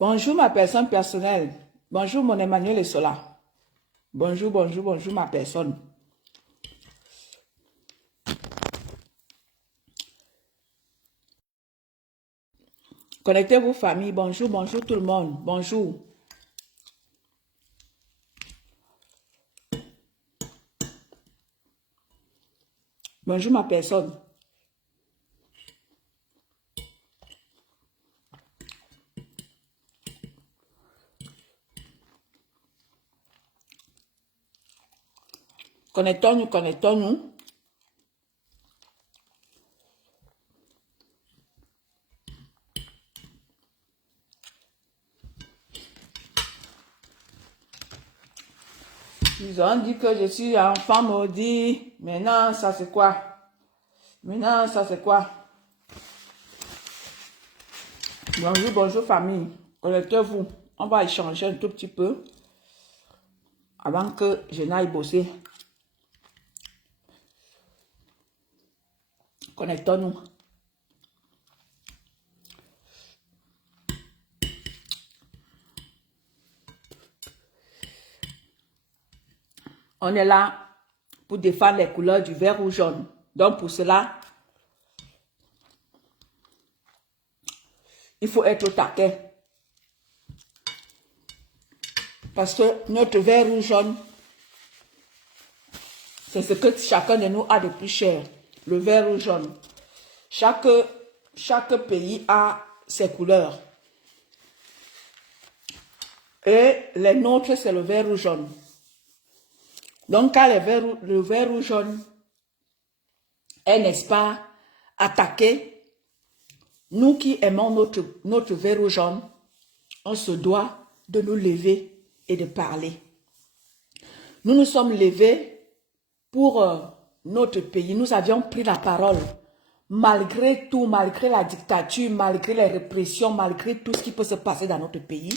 Bonjour ma personne personnelle. Bonjour mon Emmanuel et Sola. Bonjour, bonjour, bonjour ma personne. Connectez-vous famille. Bonjour, bonjour tout le monde. Bonjour. Bonjour ma personne. Connectons-nous, connectons-nous. Ils ont dit que je suis enfant maudit. Maintenant, ça c'est quoi? Maintenant, ça c'est quoi? Bonjour, bonjour famille. Connectez-vous. On va échanger un tout petit peu avant que je n'aille bosser. Connectons-nous. On est là pour défendre les couleurs du vert ou jaune. Donc pour cela, il faut être au taquet. Parce que notre vert ou jaune, c'est ce que chacun de nous a de plus cher. Le vert ou jaune. Chaque pays a ses couleurs. Et les nôtres, c'est le vert ou jaune. Donc, quand le vert ou jaune est, n'est-ce pas, attaqué, nous qui aimons notre vert ou jaune, on se doit de nous lever et de parler. Nous nous sommes levés pour notre pays. Nous avions pris la parole. Malgré tout, malgré la dictature, malgré les répressions, malgré tout ce qui peut se passer dans notre pays,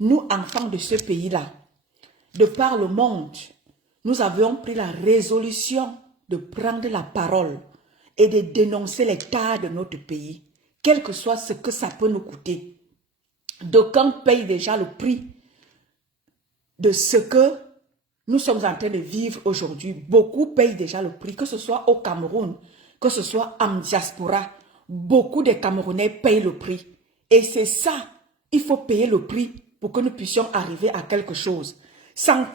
nous, enfants de ce pays-là, de par le monde, nous avions pris la résolution de prendre la parole et de dénoncer l'état de notre pays, quel que soit ce que ça peut nous coûter. D'aucuns payent déjà le prix de ce que nous sommes en train de vivre aujourd'hui. Beaucoup payent déjà le prix, que ce soit au Cameroun, que ce soit en diaspora. Beaucoup de Camerounais payent le prix. Et c'est ça, il faut payer le prix pour que nous puissions arriver à quelque chose. Sans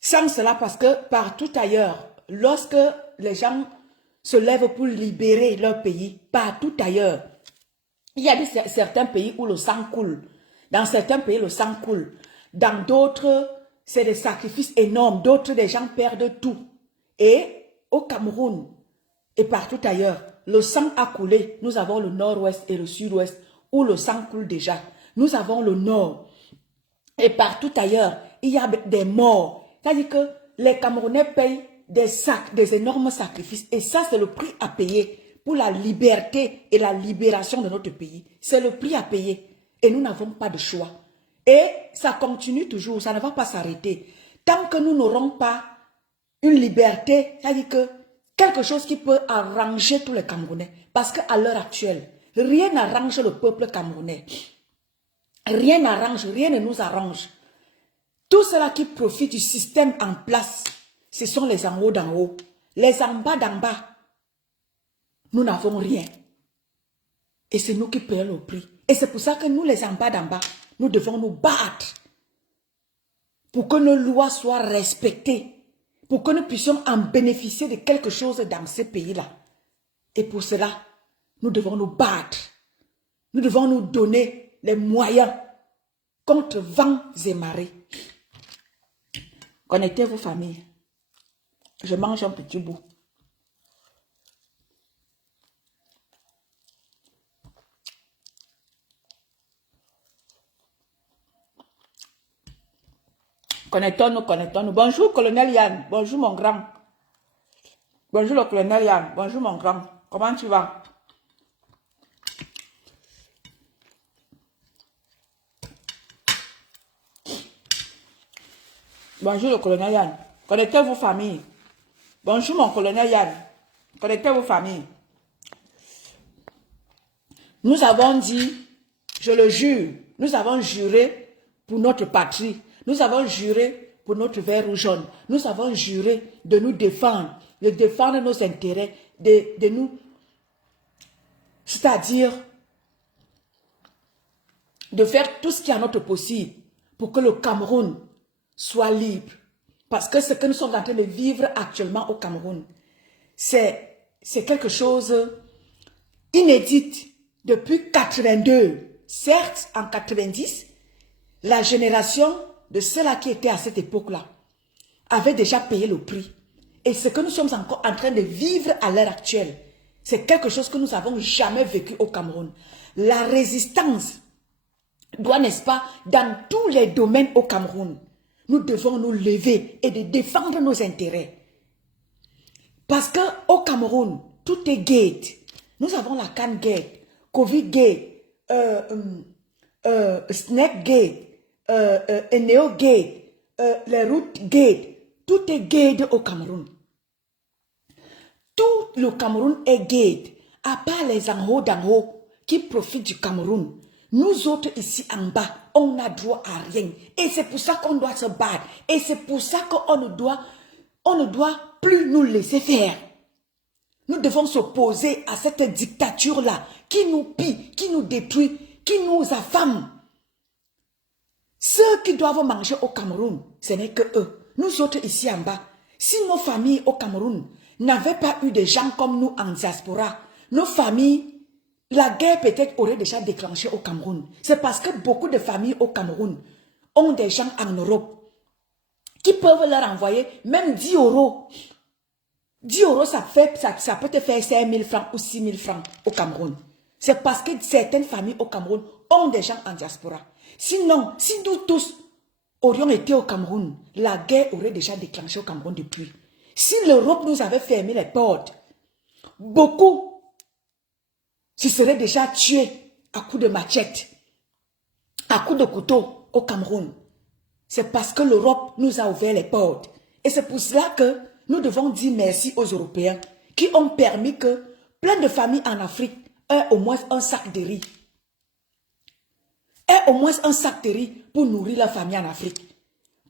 cela, parce que partout ailleurs, lorsque les gens se lèvent pour libérer leur pays, partout ailleurs, il y a certains pays où le sang coule. Dans certains pays, le sang coule. Dans d'autres, c'est des sacrifices énormes. D'autres, des gens perdent tout. Et au Cameroun et partout ailleurs, le sang a coulé. Nous avons le nord-ouest et le sud-ouest où le sang coule déjà. Nous avons le nord. Et partout ailleurs, il y a des morts. C'est-à-dire que les Camerounais payent des énormes sacrifices. Et ça, c'est le prix à payer pour la liberté et la libération de notre pays. C'est le prix à payer. Et nous n'avons pas de choix. Et ça continue toujours, ça ne va pas s'arrêter. Tant que nous n'aurons pas une liberté, c'est-à-dire que quelque chose qui peut arranger tous les Camerounais. Parce qu'à l'heure actuelle, rien n'arrange le peuple camerounais. Rien n'arrange, rien ne nous arrange. Tout cela qui profite du système en place, ce sont les en haut d'en haut. Les en bas d'en bas, nous n'avons rien. Et c'est nous qui payons le prix. Et c'est pour ça que nous, les en bas d'en bas, nous devons nous battre pour que nos lois soient respectées, pour que nous puissions en bénéficier de quelque chose dans ce pays-là. Et pour cela, nous devons nous battre. Nous devons nous donner les moyens contre vents et marées. Connectez-vous, famille. Je mange un petit bout. Connectons-nous, connectons-nous. Bonjour, colonel Yann. Bonjour, mon grand. Bonjour, le colonel Yann. Bonjour, mon grand. Comment tu vas? Bonjour, le colonel Yann. Connectez-vous, famille. Bonjour, mon colonel Yann. Connectez-vous, famille. Nous avons dit, Je le jure, nous avons juré pour notre patrie. Nous avons juré pour notre vert ou jaune. Nous avons juré de nous défendre, de défendre nos intérêts, de nous, c'est-à-dire de faire tout ce qui est à notre possible pour que le Cameroun soit libre. Parce que ce que nous sommes en train de vivre actuellement au Cameroun, c'est quelque chose inédit depuis 82. Certes, en 90, la génération de ceux-là qui étaient à cette époque-là avait déjà payé le prix. Et ce que nous sommes encore en train de vivre à l'heure actuelle, c'est quelque chose que nous n'avons jamais vécu au Cameroun. La résistance doit, n'est-ce pas, dans tous les domaines au Cameroun, nous devons nous lever et de défendre nos intérêts. Parce qu'au Cameroun, tout est gate. Nous avons la CAN gate, Covid gate, Snake gate, Eneo gate, les routes gate. Tout est gate au Cameroun. Tout le Cameroun est gate. À part les en haut d'en haut qui profitent du Cameroun. Nous autres ici en bas, on n'a droit à rien. Et c'est pour ça qu'on doit se battre. Et c'est pour ça qu'on ne doit plus nous laisser faire. Nous devons s'opposer à cette dictature-là qui nous pille, qui nous détruit, qui nous affame. Ceux qui doivent manger au Cameroun, ce n'est que eux. Nous autres ici en bas, si nos familles au Cameroun n'avaient pas eu des gens comme nous en diaspora, nos familles, la guerre peut-être aurait déjà déclenché au Cameroun. C'est parce que beaucoup de familles au Cameroun ont des gens en Europe qui peuvent leur envoyer même 10 euros. 10 euros, ça peut te faire 5 000 francs ou 6 000 francs au Cameroun. C'est parce que certaines familles au Cameroun ont des gens en diaspora. Sinon, si nous tous aurions été au Cameroun, la guerre aurait déjà déclenché au Cameroun depuis. Si l'Europe nous avait fermé les portes, beaucoup se seraient déjà tués à coups de machette, à coups de couteau au Cameroun. C'est parce que l'Europe nous a ouvert les portes. Et c'est pour cela que nous devons dire merci aux Européens qui ont permis que plein de familles en Afrique aient au moins un sac de riz. Aient au moins un sac de riz pour nourrir la famille en Afrique.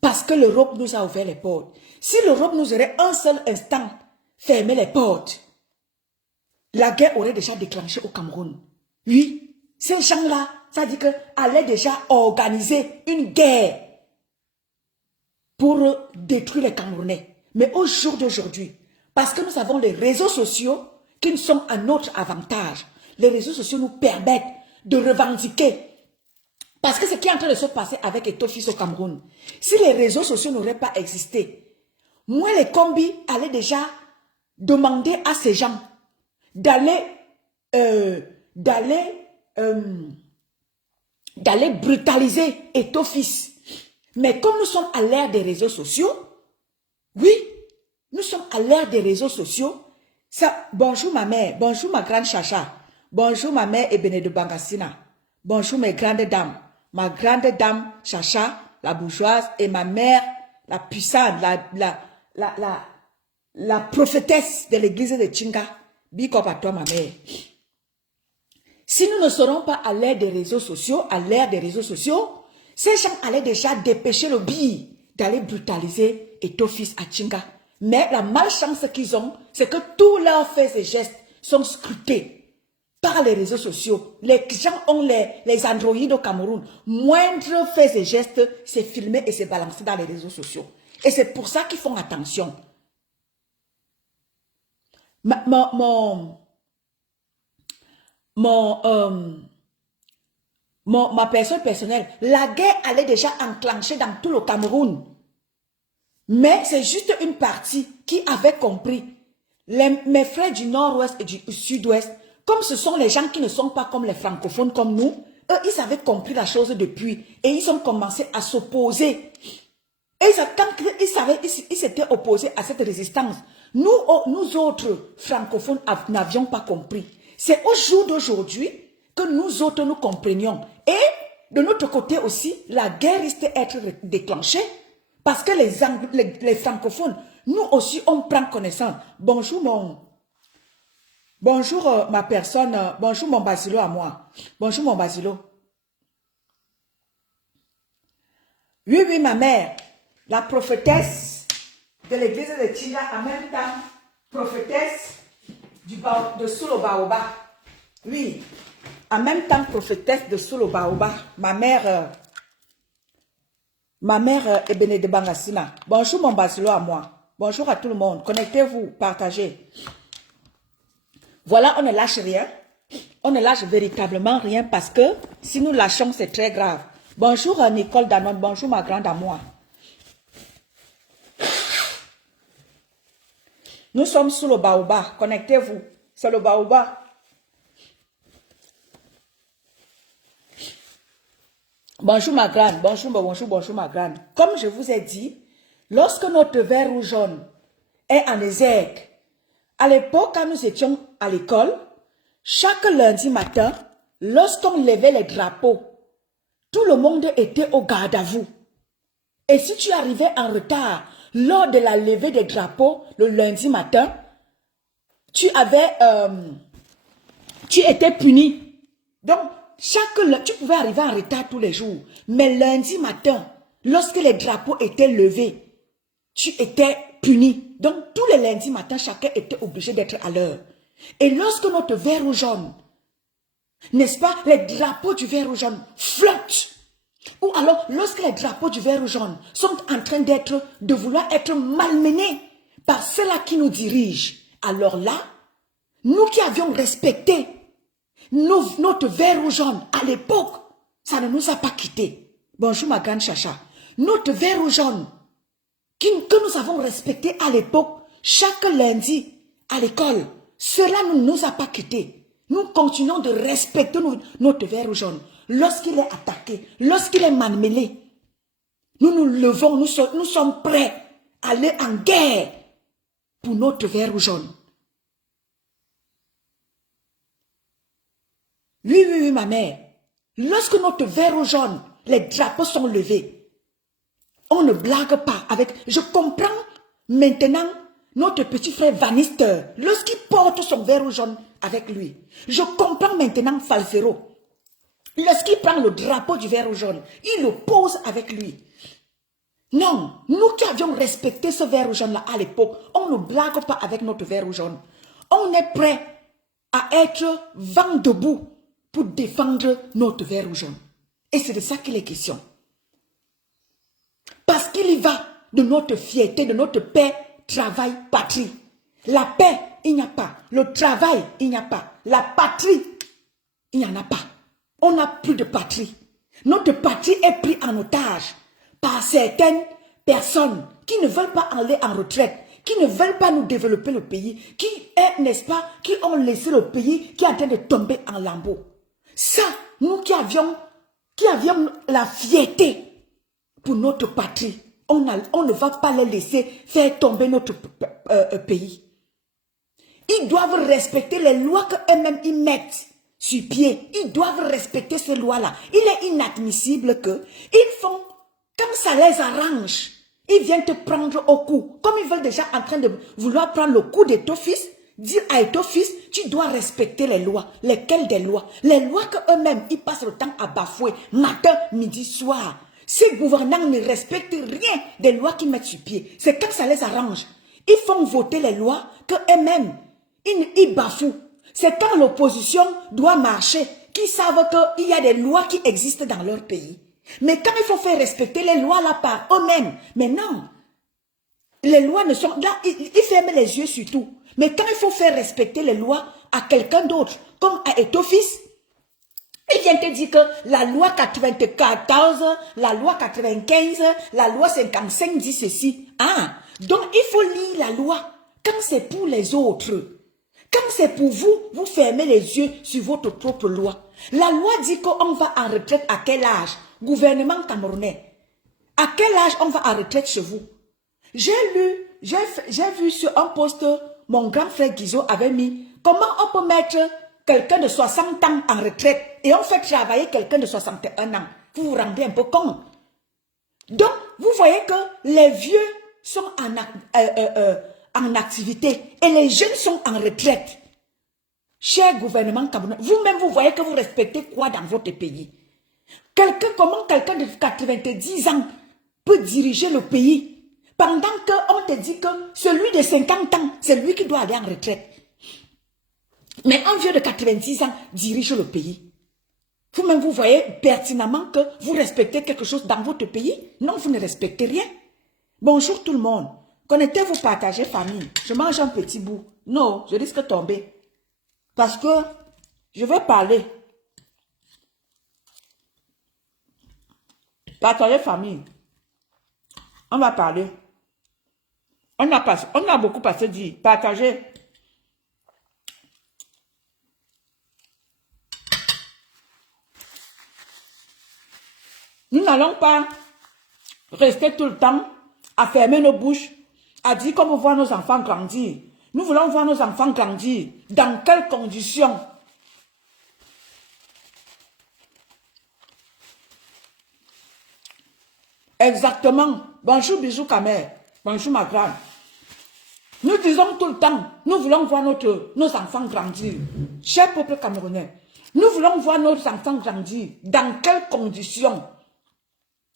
Parce que l'Europe nous a ouvert les portes. Si l'Europe nous aurait un seul instant fermé les portes, la guerre aurait déjà déclenché au Cameroun. Oui, ces gens-là, ça dit que allaient déjà organiser une guerre pour détruire les Camerounais. Mais au jour d'aujourd'hui, parce que nous avons les réseaux sociaux qui sont à notre avantage, les réseaux sociaux nous permettent de revendiquer. Parce que ce qui est en train de se passer avec Ethofis au Cameroun, si les réseaux sociaux n'auraient pas existé, moi les combis allaient déjà demander à ces gens d'aller brutaliser Ethofis. Mais comme nous sommes à l'ère des réseaux sociaux, oui, nous sommes à l'ère des réseaux sociaux. Ça, bonjour ma mère, bonjour ma grande Chacha, bonjour ma mère Ebene de Bangassina, bonjour mes grandes dames, ma grande dame Chacha, la bourgeoise, et ma mère, la puissante, la prophétesse de l'église de Chinga. Big up à toi ma mère. Si nous ne serons pas à l'ère des réseaux sociaux, ces gens allaient déjà dépêcher le billet d'aller brutaliser Ethofis à Chinga. Mais la malchance qu'ils ont, c'est que tous leurs faits et gestes sont scrutés par les réseaux sociaux. Les gens ont les androïdes au Cameroun. Moindre faits et gestes, c'est filmé et c'est balancé dans les réseaux sociaux. Et c'est pour ça qu'ils font attention. Ma personne personnelle, la guerre allait déjà enclencher dans tout le Cameroun. Mais c'est juste une partie qui avait compris. Mes frères du nord-ouest et du sud-ouest, comme ce sont les gens qui ne sont pas comme les francophones comme nous, eux, ils avaient compris la chose depuis et ils ont commencé à s'opposer. Et quand ils s'étaient opposés à cette résistance, nous autres francophones n'avions pas compris. C'est au jour d'aujourd'hui que nous autres nous comprenions. Et de notre côté aussi, la guerre risque d'être déclenchée parce que les francophones, nous aussi, on prend connaissance. Bonjour ma personne, bonjour mon Basilo à moi. Bonjour mon Basilo. Oui, oui, ma mère, la prophétesse de l'église de Tinga, en même temps, prophétesse de Solo Baoba. Oui, en même temps, prophétesse de Solo Baoba. Ma mère est Bénédé Bangassina. Bonjour mon basilo à moi. Bonjour à tout le monde. Connectez-vous, partagez. Voilà, on ne lâche rien. On ne lâche véritablement rien parce que si nous lâchons, c'est très grave. Bonjour Nicole Danone. Bonjour ma grande à moi. Nous sommes sous le baobab. Connectez-vous. C'est le baobab. Bonjour ma grande. Bonjour ma grande. Comme je vous ai dit, lorsque notre vert rouge jaune est en exergue, à l'époque, quand nous étions à l'école, chaque lundi matin, lorsqu'on levait les drapeaux, tout le monde était au garde à vous. Et si tu arrivais en retard lors de la levée des drapeaux le lundi matin, tu étais puni. Donc, tu pouvais arriver en retard tous les jours. Mais lundi matin, lorsque les drapeaux étaient levés, tu étais puni. Donc, tous les lundis matins, chacun était obligé d'être à l'heure. Et lorsque notre vert rouge jaune, n'est-ce pas, les drapeaux du vert rouge jaune flottent. Ou alors, lorsque les drapeaux du vert rouge jaune sont en train de vouloir être malmenés par ceux-là qui nous dirigent, alors là, nous qui avions respecté notre vert rouge jaune à l'époque, ça ne nous a pas quittés. Bonjour ma grande chacha. Notre vert rouge jaune que nous avons respecté à l'époque, chaque lundi à l'école, cela ne nous a pas quittés. Nous continuons de respecter notre vert rouge jaune. Lorsqu'il est attaqué, lorsqu'il est malmené, nous nous levons, nous sommes prêts à aller en guerre pour notre vert rouge jaune. Oui, oui, oui, ma mère. Lorsque notre vert rouge jaune, les drapeaux sont levés, on ne blague pas avec... Je comprends maintenant notre petit frère Vanister, lorsqu'il porte son vert rouge jaune avec lui. Je comprends maintenant Falfero. Lorsqu'il prend le drapeau du vert rouge jaune, il le pose avec lui. Non, nous qui avions respecté ce vert rouge jaune-là à l'époque, on ne blague pas avec notre vert rouge jaune. On est prêt à être vent debout pour défendre notre vert rouge jaune. Et c'est de ça qu'il est question. Parce qu'il y va de notre fierté, de notre paix, travail, patrie. La paix, il n'y a pas. Le travail, il n'y a pas. La patrie, il n'y en a pas. On n'a plus de patrie. Notre patrie est prise en otage par certaines personnes qui ne veulent pas aller en retraite, qui ne veulent pas nous développer le pays, qui n'est-ce pas, qui ont laissé le pays qui est en train de tomber en lambeaux. Ça, nous qui avions la fierté pour notre patrie, on ne va pas les laisser faire tomber notre pays. Ils doivent respecter les lois qu'eux-mêmes ils mettent sur pied. Ils doivent respecter ces lois-là. Il est inadmissible qu'ils font comme ça les arrange. Ils viennent te prendre au cou. Comme ils veulent déjà en train de vouloir prendre le cou de ton fils, dire à ton fils, tu dois respecter les lois. Lesquelles des lois? Les lois qu'eux-mêmes, ils passent le temps à bafouer, matin, midi, soir. Ces gouvernants ne respectent rien des lois qu'ils mettent sur pied. C'est comme ça les arrange. Ils font voter les lois qu'eux-mêmes, ils bafouent. C'est quand l'opposition doit marcher qu'ils savent qu'il y a des lois qui existent dans leur pays. Mais quand il faut faire respecter les lois là par eux-mêmes, mais non. Les lois ne sont... Là, ils ferment les yeux sur tout. Mais quand il faut faire respecter les lois à quelqu'un d'autre, comme à ton fils, il vient te dire que la loi 94, la loi 95, la loi 55 dit ceci. Ah, donc il faut lire la loi quand c'est pour les autres. Quand c'est pour vous, vous fermez les yeux sur votre propre loi. La loi dit qu'on va en retraite à quel âge? Gouvernement camerounais. À quel âge on va en retraite chez vous? J'ai vu sur un post, mon grand frère Guizot avait mis, comment on peut mettre quelqu'un de 60 ans en retraite et on fait travailler quelqu'un de 61 ans. Vous vous rendez un peu compte. Donc, vous voyez que les vieux sont en activité et les jeunes sont en retraite. Cher gouvernement camerounais, vous-même, vous voyez que vous respectez quoi dans votre pays? Comment quelqu'un de 90 ans peut diriger le pays. Pendant qu'on te dit que celui de 50 ans, c'est lui qui doit aller en retraite. Mais un vieux de 86 ans dirige le pays. Vous-même, vous voyez pertinemment que vous respectez quelque chose dans votre pays. Non, vous ne respectez rien. Bonjour tout le monde. Connectez-vous, partagez famille. Je mange un petit bout. Non, je risque de tomber. Parce que je vais parler. Partagez famille. On va parler. On a beaucoup passé dit. Partagez. Nous n'allons pas rester tout le temps à fermer nos bouches, à dire comment voir nos enfants grandir. Nous voulons voir nos enfants grandir. Dans quelles conditions? Exactement. Bonjour, bisous, Kamer. Bonjour, ma grande. Nous disons tout le temps, nous voulons voir nos enfants grandir. Cher peuple camerounais, nous voulons voir nos enfants grandir. Dans quelles conditions?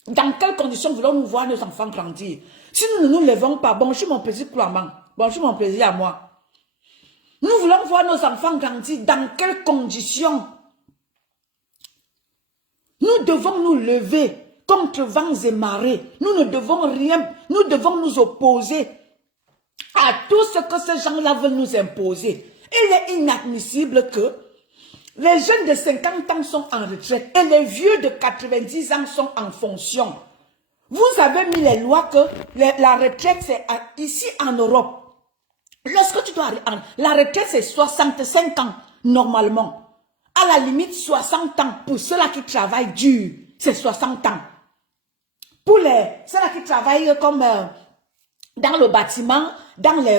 Dans quelles conditions voulons-nous voir nos enfants grandir? Si nous ne nous levons pas, bonjour mon plaisir Kouaman, bonjour mon plaisir à moi. Nous voulons voir nos enfants grandir. Dans quelles conditions? Nous devons nous lever contre vents et marées. Nous ne devons rien, nous devons nous opposer à tout ce que ces gens-là veulent nous imposer. Il est inadmissible que les jeunes de 50 ans sont en retraite et les vieux de 90 ans sont en fonction. Vous avez mis les lois que la retraite, c'est ici en Europe. Lorsque tu dois... La retraite, c'est 65 ans, normalement. À la limite, 60 ans. Pour ceux-là qui travaillent dur, c'est 60 ans. Pour ceux-là qui travaillent comme dans le bâtiment, dans les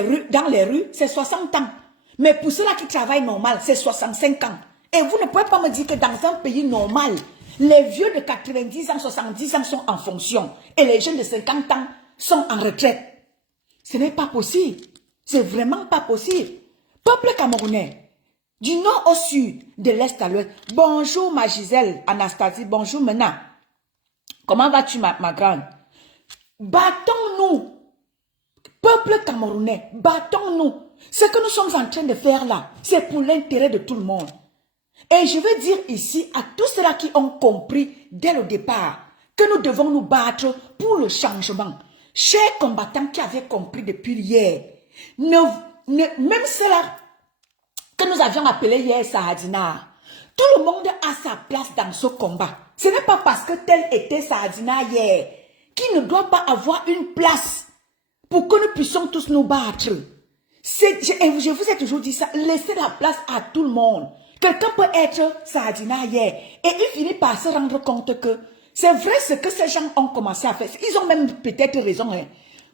rues, c'est 60 ans. Mais pour ceux-là qui travaillent normal, c'est 65 ans. Et vous ne pouvez pas me dire que dans un pays normal, les vieux de 90 ans, 70 ans sont en fonction et les jeunes de 50 ans sont en retraite. Ce n'est pas possible. C'est vraiment pas possible. Peuple camerounais, du nord au sud, de l'est à l'ouest. Bonjour ma Gisèle, Anastasie, bonjour Mena. Comment vas-tu ma grande? Battons-nous. Peuple camerounais, battons-nous. Ce que nous sommes en train de faire là, c'est pour l'intérêt de tout le monde. Et je veux dire ici à tous ceux-là qui ont compris dès le départ que nous devons nous battre pour le changement. Chers combattants qui avaient compris depuis hier, même ceux-là que nous avions appelés hier Saadina, tout le monde a sa place dans ce combat. Ce n'est pas parce que tel était Saadina hier qu'il ne doit pas avoir une place pour que nous puissions tous nous battre. Je vous ai toujours dit ça, laissez la place à tout le monde. Quelqu'un peut être Saadina hier et il finit par se rendre compte que c'est vrai ce que ces gens ont commencé à faire. Ils ont même peut-être raison. Hein.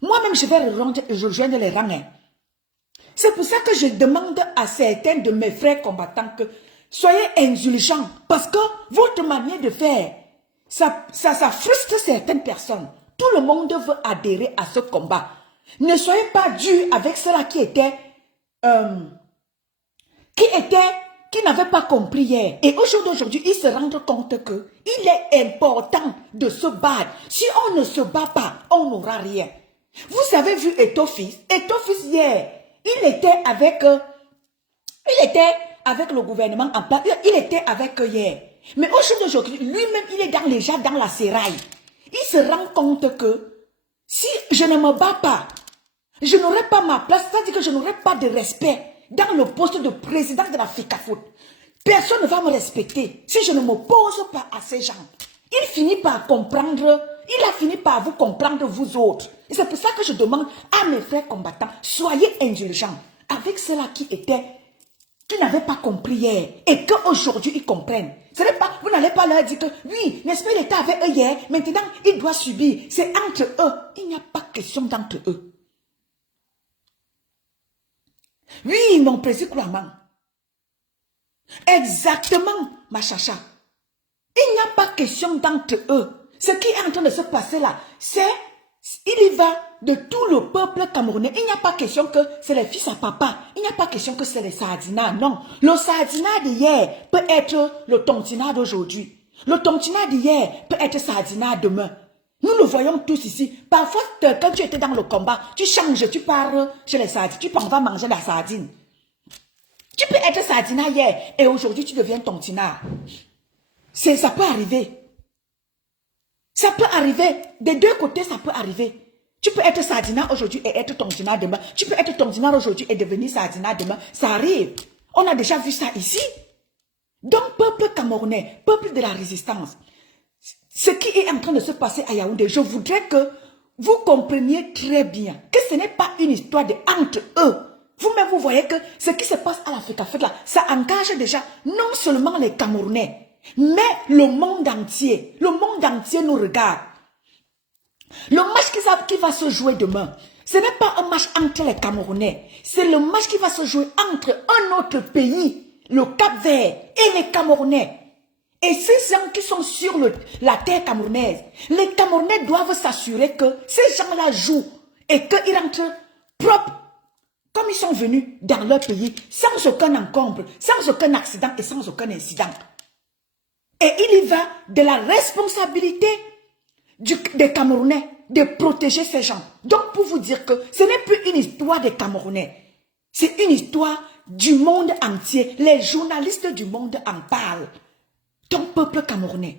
Moi-même, je vais rejoindre les rangs. Hein. C'est pour ça que je demande à certains de mes frères combattants que soyez indulgents parce que votre manière de faire, ça frustre certaines personnes. Tout le monde veut adhérer à ce combat. Ne soyez pas durs avec ceux-là qui n'avaient pas compris hier. Et aujourd'hui, ils se rendent compte que il est important de se battre. Si on ne se bat pas, on n'aura rien. Vous avez vu Eto'o-Fils hier, il était avec le gouvernement en place, il était avec eux hier. Mais aujourd'hui, lui-même, il est déjà dans la séraille. Il se rend compte que si je ne me bats pas, je n'aurai pas ma place, c'est-à-dire que je n'aurai pas de respect dans le poste de président de la FECAFOOT. Personne ne va me respecter si je ne m'oppose pas à ces gens. Il finit par comprendre, il a fini par vous comprendre vous autres. Et c'est pour ça que je demande à mes frères combattants, soyez indulgents avec ceux-là qui n'avaient pas compris hier et qu'aujourd'hui ils comprennent. Ce n'est pas, vous n'allez pas leur dire que oui, n'est-ce pas, il était avec eux hier, maintenant il doit subir. C'est entre eux. Il n'y a pas question d'entre eux. Oui, mon président Kouaman. Exactement, ma chacha. Il n'y a pas question d'entre eux. Ce qui est en train de se passer là, il y va de tout le peuple camerounais. Il n'y a pas question que c'est les fils à papa. Il n'y a pas question que c'est les Saadina. Non. Le Saadina d'hier peut être le Tontina d'aujourd'hui. Le Tontina d'hier peut être Saadina demain. Nous le voyons tous ici. Parfois, quand tu étais dans le combat, tu changes, tu pars chez les sardines, tu on va manger la sardine. Tu peux être sardinat hier et aujourd'hui tu deviens tontinard. Ça peut arriver. Ça peut arriver. Des deux côtés, ça peut arriver. Tu peux être sardinat aujourd'hui et être tontinard demain. Tu peux être tontinard aujourd'hui et devenir sardinat demain. Ça arrive. On a déjà vu ça ici. Donc, peuple camerounais, peuple de la résistance, ce qui est en train de se passer à Yaoundé, je voudrais que vous compreniez très bien que ce n'est pas une histoire de entre eux. Vous-même, vous voyez que ce qui se passe à l'Afrique, là, ça engage déjà non seulement les Camerounais, mais le monde entier. Le monde entier nous regarde. Le match qui va se jouer demain, ce n'est pas un match entre les Camerounais. C'est le match qui va se jouer entre un autre pays, le Cap-Vert et les Camerounais. Et ces gens qui sont sur la terre camerounaise, les Camerounais doivent s'assurer que ces gens-là jouent et qu'ils rentrent propres comme ils sont venus dans leur pays, sans aucun encombre, sans aucun accident et sans aucun incident. Et il y va de la responsabilité des Camerounais de protéger ces gens. Donc pour vous dire que ce n'est plus une histoire des Camerounais, c'est une histoire du monde entier. Les journalistes du monde en parlent. Ton peuple camerounais.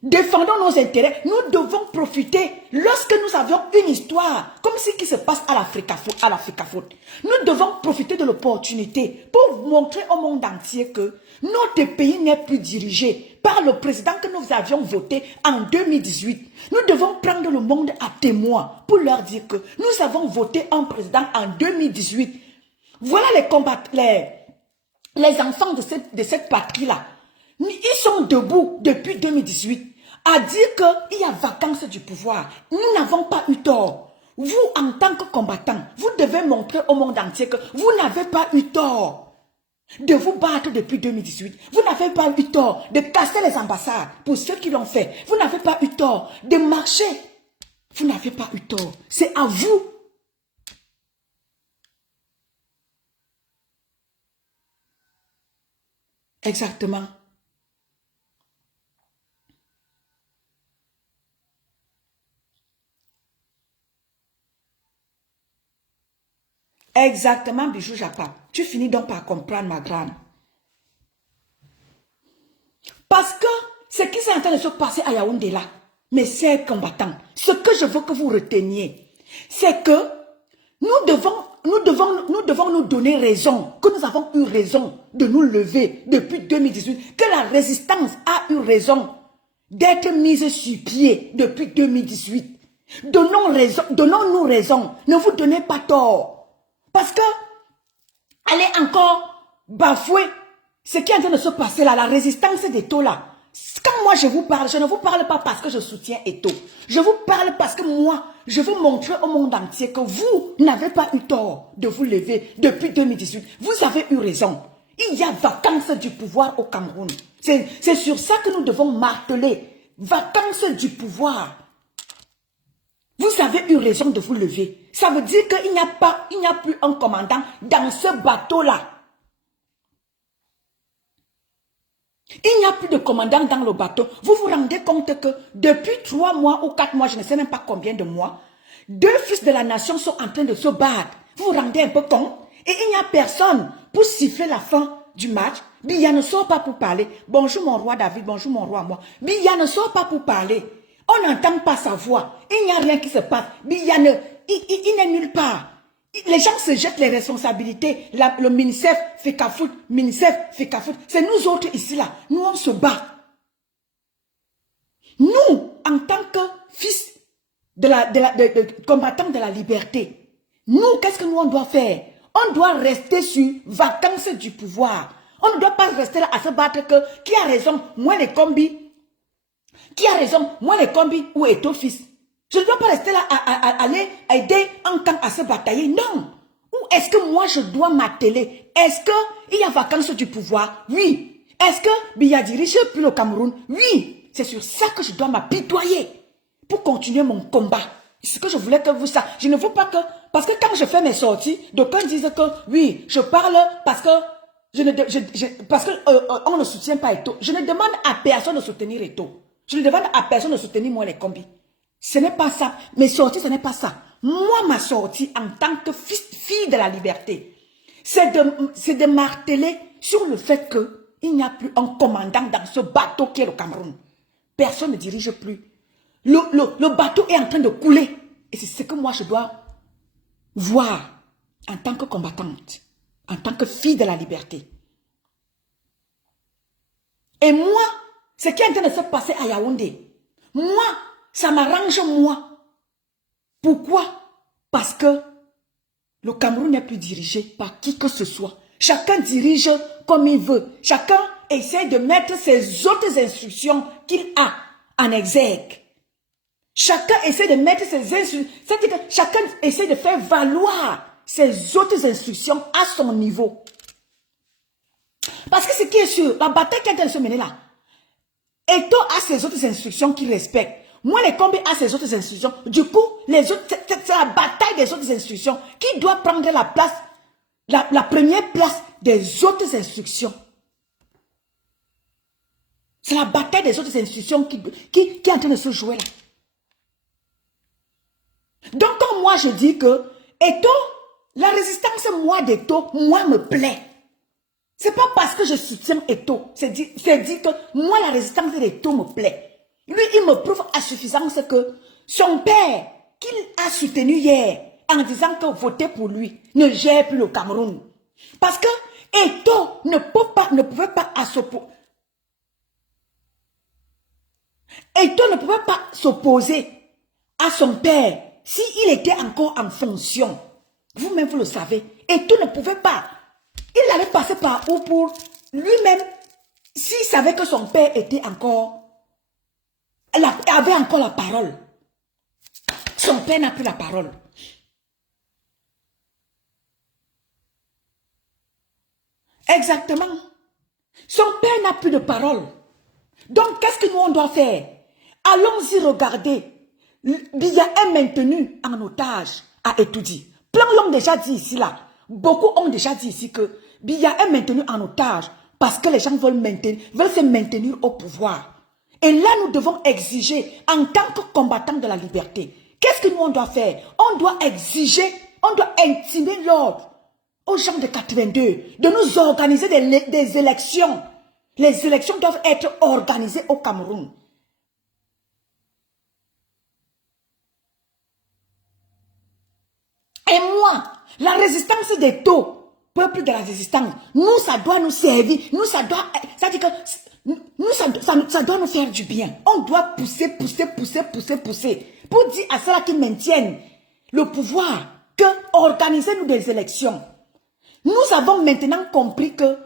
Défendons nos intérêts. Nous devons profiter lorsque nous avions une histoire, comme ce qui se passe à l'Africafoot. Nous devons profiter de l'opportunité pour montrer au monde entier que notre pays n'est plus dirigé par le président que nous avions voté en 2018. Nous devons prendre le monde à témoin pour leur dire que nous avons voté un président en 2018. Voilà les enfants de cette patrie-là. Ils sont debout depuis 2018 à dire qu'il y a vacance du pouvoir. Nous n'avons pas eu tort. Vous, en tant que combattants, vous devez montrer au monde entier que vous n'avez pas eu tort de vous battre depuis 2018. Vous n'avez pas eu tort de casser les ambassades pour ceux qui l'ont fait. Vous n'avez pas eu tort de marcher. Vous n'avez pas eu tort. C'est à vous. Exactement. Exactement, Bijou Japa. Tu finis donc par comprendre, ma grande. Parce que ce qui est en train de se passer à Yaoundé là, mes chers combattants, ce que je veux que vous reteniez, c'est que nous devons nous donner raison, que nous avons eu raison de nous lever depuis 2018, que la résistance a eu raison d'être mise sur pied depuis 2018. Donnons-nous raison, ne vous donnez pas tort. Parce que allez encore bafouer ce qui est en train de se passer là, la résistance d'Eto là. Quand moi je vous parle, je ne vous parle pas parce que je soutiens Eto. Je vous parle parce que moi, je veux montrer au monde entier que vous n'avez pas eu tort de vous lever depuis 2018. Vous avez eu raison. Il y a vacance du pouvoir au Cameroun. C'est sur ça que nous devons marteler. Vacance du pouvoir. Vous avez eu raison de vous lever. Ça veut dire qu'il n'y a plus un commandant dans ce bateau-là. Il n'y a plus de commandant dans le bateau. Vous vous rendez compte que depuis 3 mois ou 4 mois, je ne sais même pas combien de mois, 2 fils de la nation sont en train de se battre. Vous vous rendez un peu compte? Et il n'y a personne pour siffler la fin du match. Biya ne sort pas pour parler. Bonjour mon roi David, bonjour mon roi moi. Biya ne sort pas pour parler. On n'entend pas sa voix. Il n'y a rien qui se passe. Biya il n'est nulle part. Les gens se jettent les responsabilités. Le MINICEF, FECAFOOT, MINICEF, FECAFOOT. C'est nous autres ici là. Nous on se bat. Nous, en tant que fils de combattants de la liberté, nous, qu'est-ce que nous on doit faire? On doit rester sur vacance du pouvoir. On ne doit pas rester là à se battre que qui a raison, moi les combis. Qui a raison, moi les combis ou Eto fils. Je ne dois pas rester là à aller aider un camp à se batailler. Non. Ou est-ce que moi je dois m'atteler? Est-ce qu'il y a vacance du pouvoir? Oui. Est-ce que Biya dirige plus le Cameroun? Oui. C'est sur ça que je dois m'apitoyer pour continuer mon combat. C'est ce que je voulais que vous sachiez. Je ne veux pas que... Parce que quand je fais mes sorties, d'aucuns disent que oui, je parle parce que on ne soutient pas Eto. Je ne demande à personne de soutenir Eto. Je ne demande à personne de soutenir moi les combis. Ce n'est pas ça. Mes sorties, ce n'est pas ça. Moi, ma sortie en tant que fille de la liberté, c'est de marteler sur le fait qu'il n'y a plus un commandant dans ce bateau qui est le Cameroun. Personne ne dirige plus. Le bateau est en train de couler. Et c'est ce que moi, je dois voir en tant que combattante, en tant que fille de la liberté. Et moi, ce qui est en train de se passer à Yaoundé, moi, ça m'arrange moi. Pourquoi? Parce que le Cameroun n'est plus dirigé par qui que ce soit. Chacun dirige comme il veut. Chacun essaie de mettre ses autres instructions qu'il a en exergue. Chacun essaie de mettre ses instructions. C'est-à-dire que chacun essaie de faire valoir ses autres instructions à son niveau. Parce que ce qui est sûr, la bataille qui est en train de se mener là, Eto a ses autres instructions qu'il respecte. Moi, les combis a ses autres instructions. Du coup, c'est la bataille des autres instructions qui doit prendre la place, la première place des autres instructions. C'est la bataille des autres instructions qui est en train de se jouer là. Donc, quand moi je dis que Eto, la résistance, moi, d'Eto, moi, me plaît. C'est pas parce que je soutiens Eto. C'est dit que moi, la résistance d'Eto me plaît. Lui, il me prouve à suffisance que son père, qu'il a soutenu hier, en disant que voter pour lui, ne gère plus le Cameroun. Parce que Eto ne pouvait pas Eto ne pouvait pas s'opposer à son père s'il était encore en fonction. Vous-même, vous le savez. Eto ne pouvait pas. Il allait passer par où pour lui-même, s'il savait que son père était encore, avait encore la parole. Son père n'a plus la parole. Exactement. Son père n'a plus de parole. Donc, qu'est-ce que nous on doit faire? Allons-y regarder. Biya est maintenu en otage à Etoudi. Plein l'ont déjà dit ici là. Beaucoup ont déjà dit ici que Biya est maintenu en otage parce que les gens veulent se maintenir au pouvoir. Et là, nous devons exiger, en tant que combattants de la liberté, qu'est-ce que nous on doit faire? On doit exiger, on doit intimer l'ordre aux gens de 82 de nous organiser des élections. Les élections doivent être organisées au Cameroun. Et moi, la résistance des taux, peuple de la résistance, nous, ça doit nous servir. Nous, ça doit... C'est-à-dire que... Nous, ça doit nous faire du bien. On doit pousser. Pour dire à ceux-là qui maintiennent le pouvoir que organisez-nous des élections. Nous avons maintenant compris que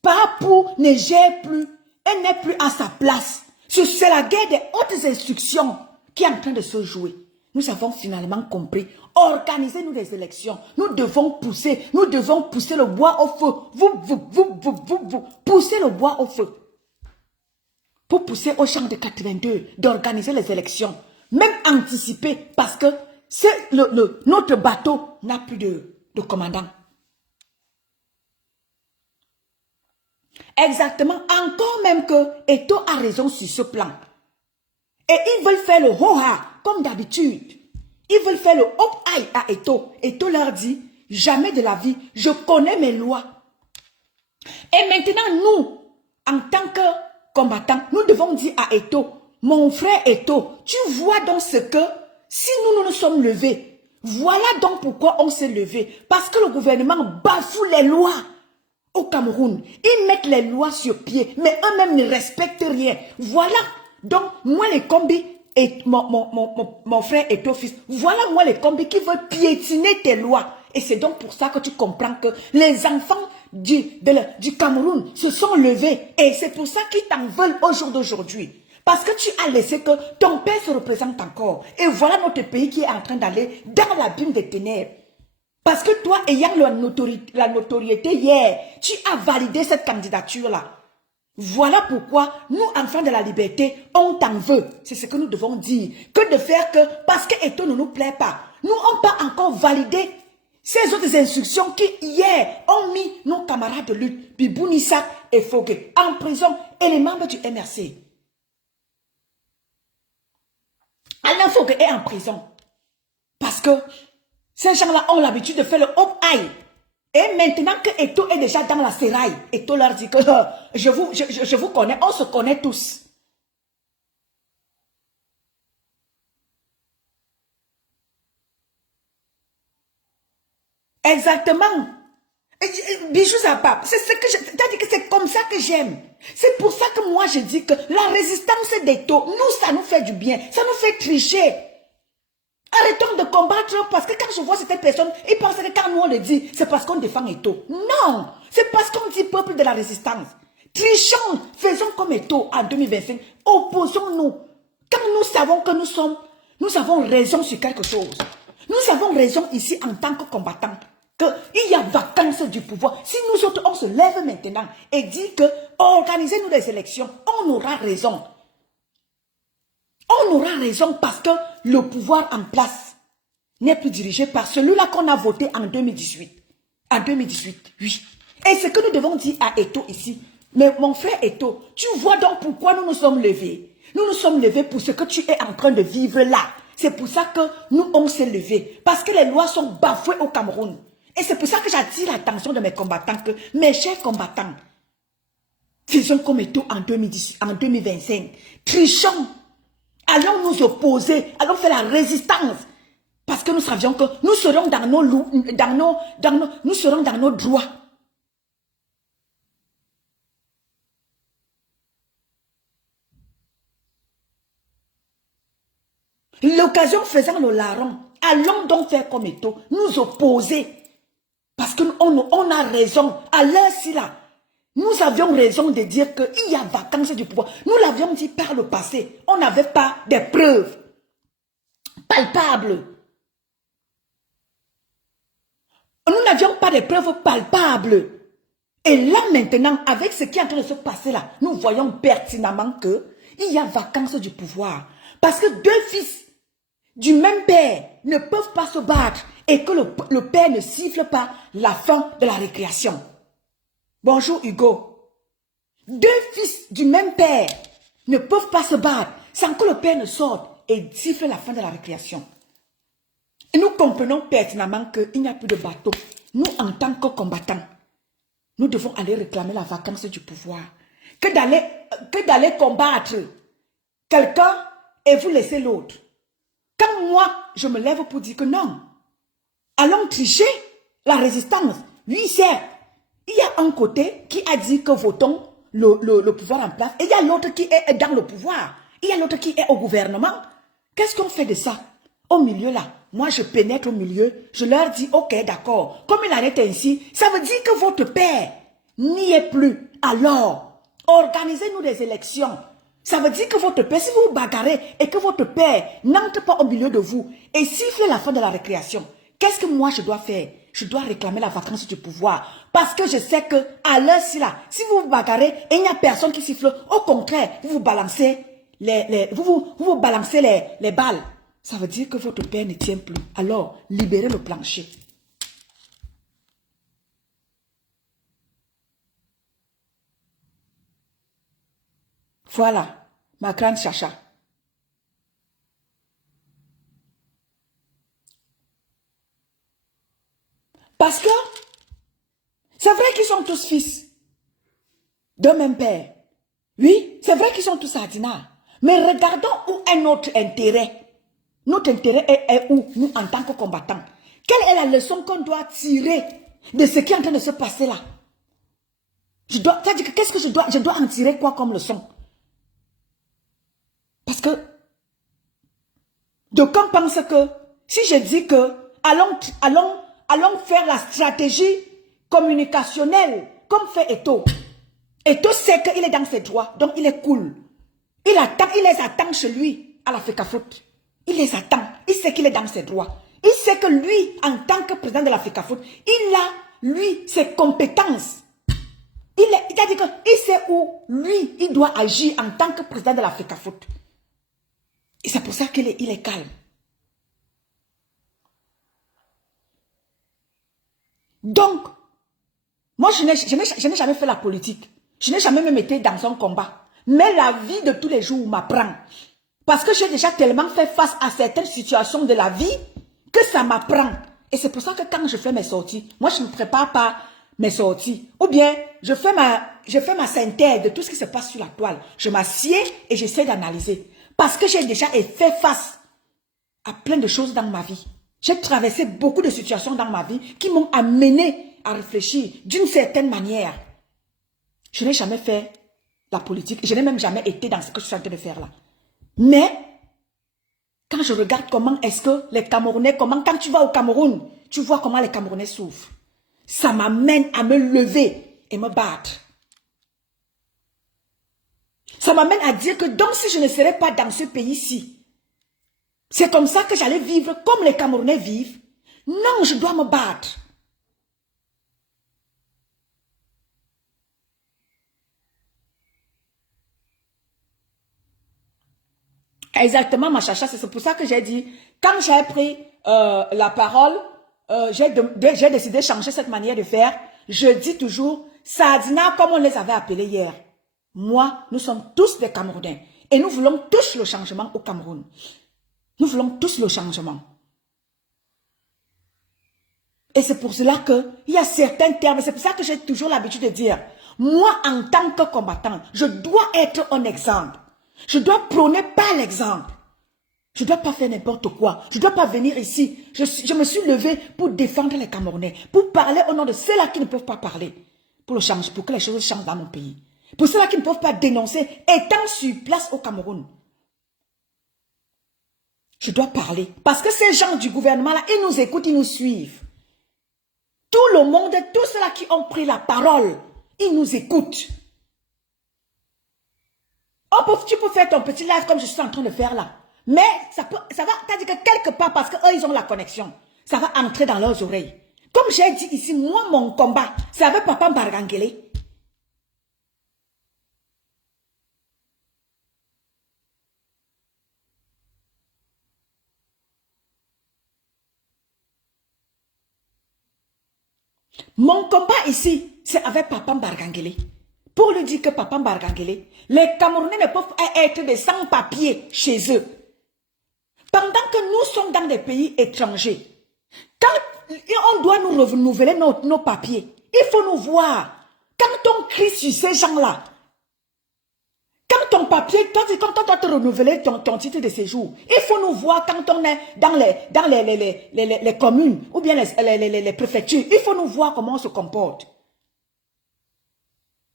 Papou ne gère plus, elle n'est plus à sa place. C'est la guerre des hautes instructions qui est en train de se jouer. Nous avons finalement compris. Organisez-nous des élections. Nous devons pousser le bois au feu. Vous poussez le bois au feu. Pour pousser au champ de 82 d'organiser les élections. Même anticiper parce que notre bateau n'a plus de commandant. Exactement. Encore même que Eto a raison sur ce plan. Et ils veulent faire le ho-ha comme d'habitude. Ils veulent faire le hop-aïe à Eto. Eto leur dit, jamais de la vie, je connais mes lois. Et maintenant, nous, en tant que combattants, nous devons dire à Eto, mon frère Eto, tu vois donc ce que, si nous nous sommes levés, voilà donc pourquoi on s'est levé. Parce que le gouvernement bafoue les lois au Cameroun. Ils mettent les lois sur pied, mais eux-mêmes ne respectent rien. Voilà donc moi les combis et mon frère Eto fils, voilà moi les combis qui veulent piétiner tes lois. Et c'est donc pour ça que tu comprends que les enfants du Cameroun se sont levés. Et c'est pour ça qu'ils t'en veulent au jour d'aujourd'hui. Parce que tu as laissé que ton père se représente encore. Et voilà notre pays qui est en train d'aller dans l'abîme des ténèbres. Parce que toi, ayant la notoriété hier, tu as validé cette candidature-là. Voilà pourquoi nous, enfants de la liberté, on t'en veut. C'est ce que nous devons dire. Que de faire que, parce que Eto ne nous plaît pas, nous n'avons pas encore validé ces autres instructions qui, hier, ont mis nos camarades de lutte, Bibou Nissak et Fogué, en prison et les membres du MRC. Alain Fogué est en prison. Parce que ces gens-là ont l'habitude de faire le hop aïe. Et maintenant que Eto est déjà dans la séraille, Eto leur dit que je vous connais, on se connaît tous. Exactement. Bijou Zappa, c'est ce que c'est-à-dire que c'est comme ça que j'aime. C'est pour ça que moi je dis que la résistance d'Eto, nous ça nous fait du bien, ça nous fait tricher. Arrêtons de combattre parce que quand je vois certaines personnes, ils pensent que quand nous on le dit, c'est parce qu'on défend Eto. Non, c'est parce qu'on dit peuple de la résistance. Trichons, faisons comme Eto en 2025, opposons-nous. Quand nous savons que nous avons raison sur quelque chose. Nous avons raison ici en tant que combattants. Qu'il y a vacance du pouvoir. Si nous autres, on se lève maintenant et dit que organisez-nous des élections, on aura raison. On aura raison parce que le pouvoir en place n'est plus dirigé par celui-là qu'on a voté en 2018. En 2018, oui. Et ce que nous devons dire à Eto ici, mais mon frère Eto, tu vois donc pourquoi nous nous sommes levés. Nous nous sommes levés pour ce que tu es en train de vivre là. C'est pour ça que nous, on s'est levés. Parce que les lois sont bafouées au Cameroun. Et c'est pour ça que j'attire l'attention de mes combattants que, mes chers combattants, faisons comme Eto en 2025. Trichons. Allons nous opposer. Allons faire la résistance. Parce que nous savions que nous serons nous serons dans nos droits. L'occasion faisant le larron, allons donc faire comme Eto, nous opposer. Parce qu'on a raison. À l'heure-ci là, nous avions raison de dire qu'il y a vacance du pouvoir. Nous l'avions dit par le passé. On n'avait pas des preuves palpables. Nous n'avions pas de preuves palpables. Et là maintenant, avec ce qui est en train de se passer là, nous voyons pertinemment qu'il y a vacance du pouvoir. Parce que deux fils du même père ne peuvent pas se battre et que le père ne siffle pas la fin de la récréation. Bonjour Hugo. Deux fils du même père ne peuvent pas se battre sans que le père ne sorte et siffle la fin de la récréation. Et nous comprenons pertinemment qu'il n'y a plus de bateau. Nous, en tant que combattants, nous devons aller réclamer la vacance du pouvoir. Que d'aller combattre quelqu'un et vous laisser l'autre. Quand moi, je me lève pour dire que non, allons tricher la résistance. Oui, certes, il y a un côté qui a dit que votons le pouvoir en place et il y a l'autre qui est dans le pouvoir. Il y a l'autre qui est au gouvernement. Qu'est-ce qu'on fait de ça? Au milieu là, moi je pénètre au milieu, je leur dis ok d'accord, comme il en est ainsi, ça veut dire que votre père n'y est plus. Alors, organisez-nous des élections. Ça veut dire que votre père, si vous vous bagarrez et que votre père n'entre pas au milieu de vous et siffle la fin de la récréation, qu'est-ce que moi je dois faire? Je dois réclamer la vacance du pouvoir. Parce que je sais que à l'heure-ci là, si vous vous bagarrez et il n'y a personne qui siffle, au contraire, vous vous balancez vous balancez les balles. Ça veut dire que votre père ne tient plus. Alors, libérez le plancher. Voilà, ma grande chacha. Parce que, c'est vrai qu'ils sont tous fils d'un même père. Oui, c'est vrai qu'ils sont tous Adina. Mais regardons où est notre intérêt. Notre intérêt est où, nous, en tant que combattants? Quelle est la leçon qu'on doit tirer de ce qui est en train de se passer là? C'est-à-dire que qu'est-ce que je dois en tirer quoi comme leçon? Parce que d'aucuns pensent que si je dis que allons faire la stratégie communicationnelle comme fait Eto. Eto sait qu'il est dans ses droits, donc il est cool. Il les attend chez lui à la FECAFOOT. Il les attend. Il sait qu'il est dans ses droits. Il sait que lui, en tant que président de la FECAFOOT, il a, lui, ses compétences. C'est-à-dire qu'il sait où, lui, il doit agir en tant que président de la FECAFOOT. Et c'est pour ça qu'il est calme. Donc, moi, je n'ai jamais fait la politique. Je n'ai jamais même été dans un combat. Mais la vie de tous les jours m'apprend Parce que j'ai déjà tellement fait face à certaines situations de la vie que ça m'apprend. Et c'est pour ça que quand je fais mes sorties, moi je ne prépare pas mes sorties. Ou bien je fais ma synthèse de tout ce qui se passe sur la toile. Je m'assieds et j'essaie d'analyser. Parce que j'ai déjà fait face à plein de choses dans ma vie. J'ai traversé beaucoup de situations dans ma vie qui m'ont amené à réfléchir d'une certaine manière. Je n'ai jamais fait la politique. Je n'ai même jamais été dans ce que je suis en train de faire là. Mais, quand je regarde comment est-ce que les Camerounais, quand tu vas au Cameroun, tu vois comment les Camerounais souffrent. Ça m'amène à me lever et me battre. Ça m'amène à dire que donc si je ne serais pas dans ce pays-ci, c'est comme ça que j'allais vivre comme les Camerounais vivent. Non, je dois me battre. Exactement, ma chacha, c'est pour ça que j'ai dit, quand j'ai pris la parole, j'ai décidé de changer cette manière de faire. Je dis toujours, Sadina, comme on les avait appelés hier. Moi, nous sommes tous des Camerounais. Et nous voulons tous le changement au Cameroun. Nous voulons tous le changement. Et c'est pour cela qu'il y a certains termes, c'est pour ça que j'ai toujours l'habitude de dire, moi, en tant que combattant, je dois être un exemple. Je dois prôner par l'exemple. Je ne dois pas faire n'importe quoi. Je ne dois pas venir ici. Je me suis levée pour défendre les Camerounais, pour parler au nom de ceux-là qui ne peuvent pas parler, pour que les choses changent dans mon pays. Pour ceux-là qui ne peuvent pas dénoncer, étant sur place au Cameroun. Je dois parler. Parce que ces gens du gouvernement-là, ils nous écoutent, ils nous suivent. Tout le monde, tous ceux-là qui ont pris la parole, ils nous écoutent. Tu peux faire ton petit live comme je suis en train de faire là. Mais ça va, c'est-à-dire que quelque part, parce qu'eux, ils ont la connexion, ça va entrer dans leurs oreilles. Comme j'ai dit ici, moi, mon combat, c'est avec Papa Mbargangele. Mon combat ici, c'est avec Papa Mbargangele. Pour lui dire que Papa Mbargangele, les Camerounais ne peuvent pas être des sans-papiers chez eux. Pendant que nous sommes dans des pays étrangers, quand on doit nous renouveler nos papiers, il faut nous voir. Quand on crie sur ces gens-là, quand ton papier, quand on doit te renouveler ton titre de séjour, il faut nous voir quand on est dans les communes ou bien les préfectures. Il faut nous voir comment on se comporte.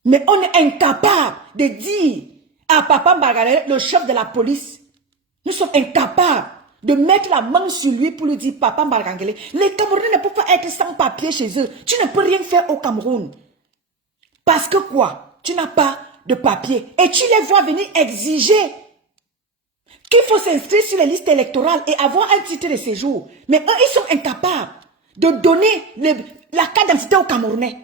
Mais on est incapable de dire à Papa Mbargangele, le chef de la police, nous sommes incapables de mettre la main sur lui pour lui dire, Papa Mbargangele, les Camerounais ne peuvent pas être sans papier chez eux. Tu ne peux rien faire au Cameroun. Parce que quoi? Tu n'as pas de papier. Et tu les vois venir exiger qu'il faut s'inscrire sur les listes électorales et avoir un titre de séjour. Mais eux, ils sont incapables de donner la carte d'identité aux Camerounais.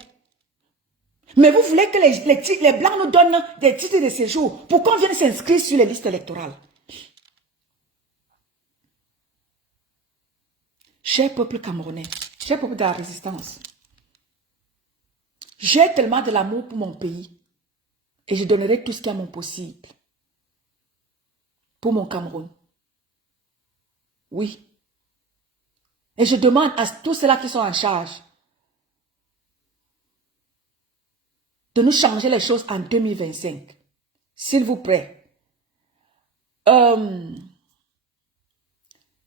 Mais vous voulez que les Blancs nous donnent des titres de séjour pour qu'on vienne s'inscrire sur les listes électorales. Cher peuple camerounais, cher peuple de la résistance, j'ai tellement de l'amour pour mon pays et je donnerai tout ce qui est mon possible pour mon Cameroun. Oui. Et je demande à tous ceux-là qui sont en charge de nous changer les choses en 2025. S'il vous plaît.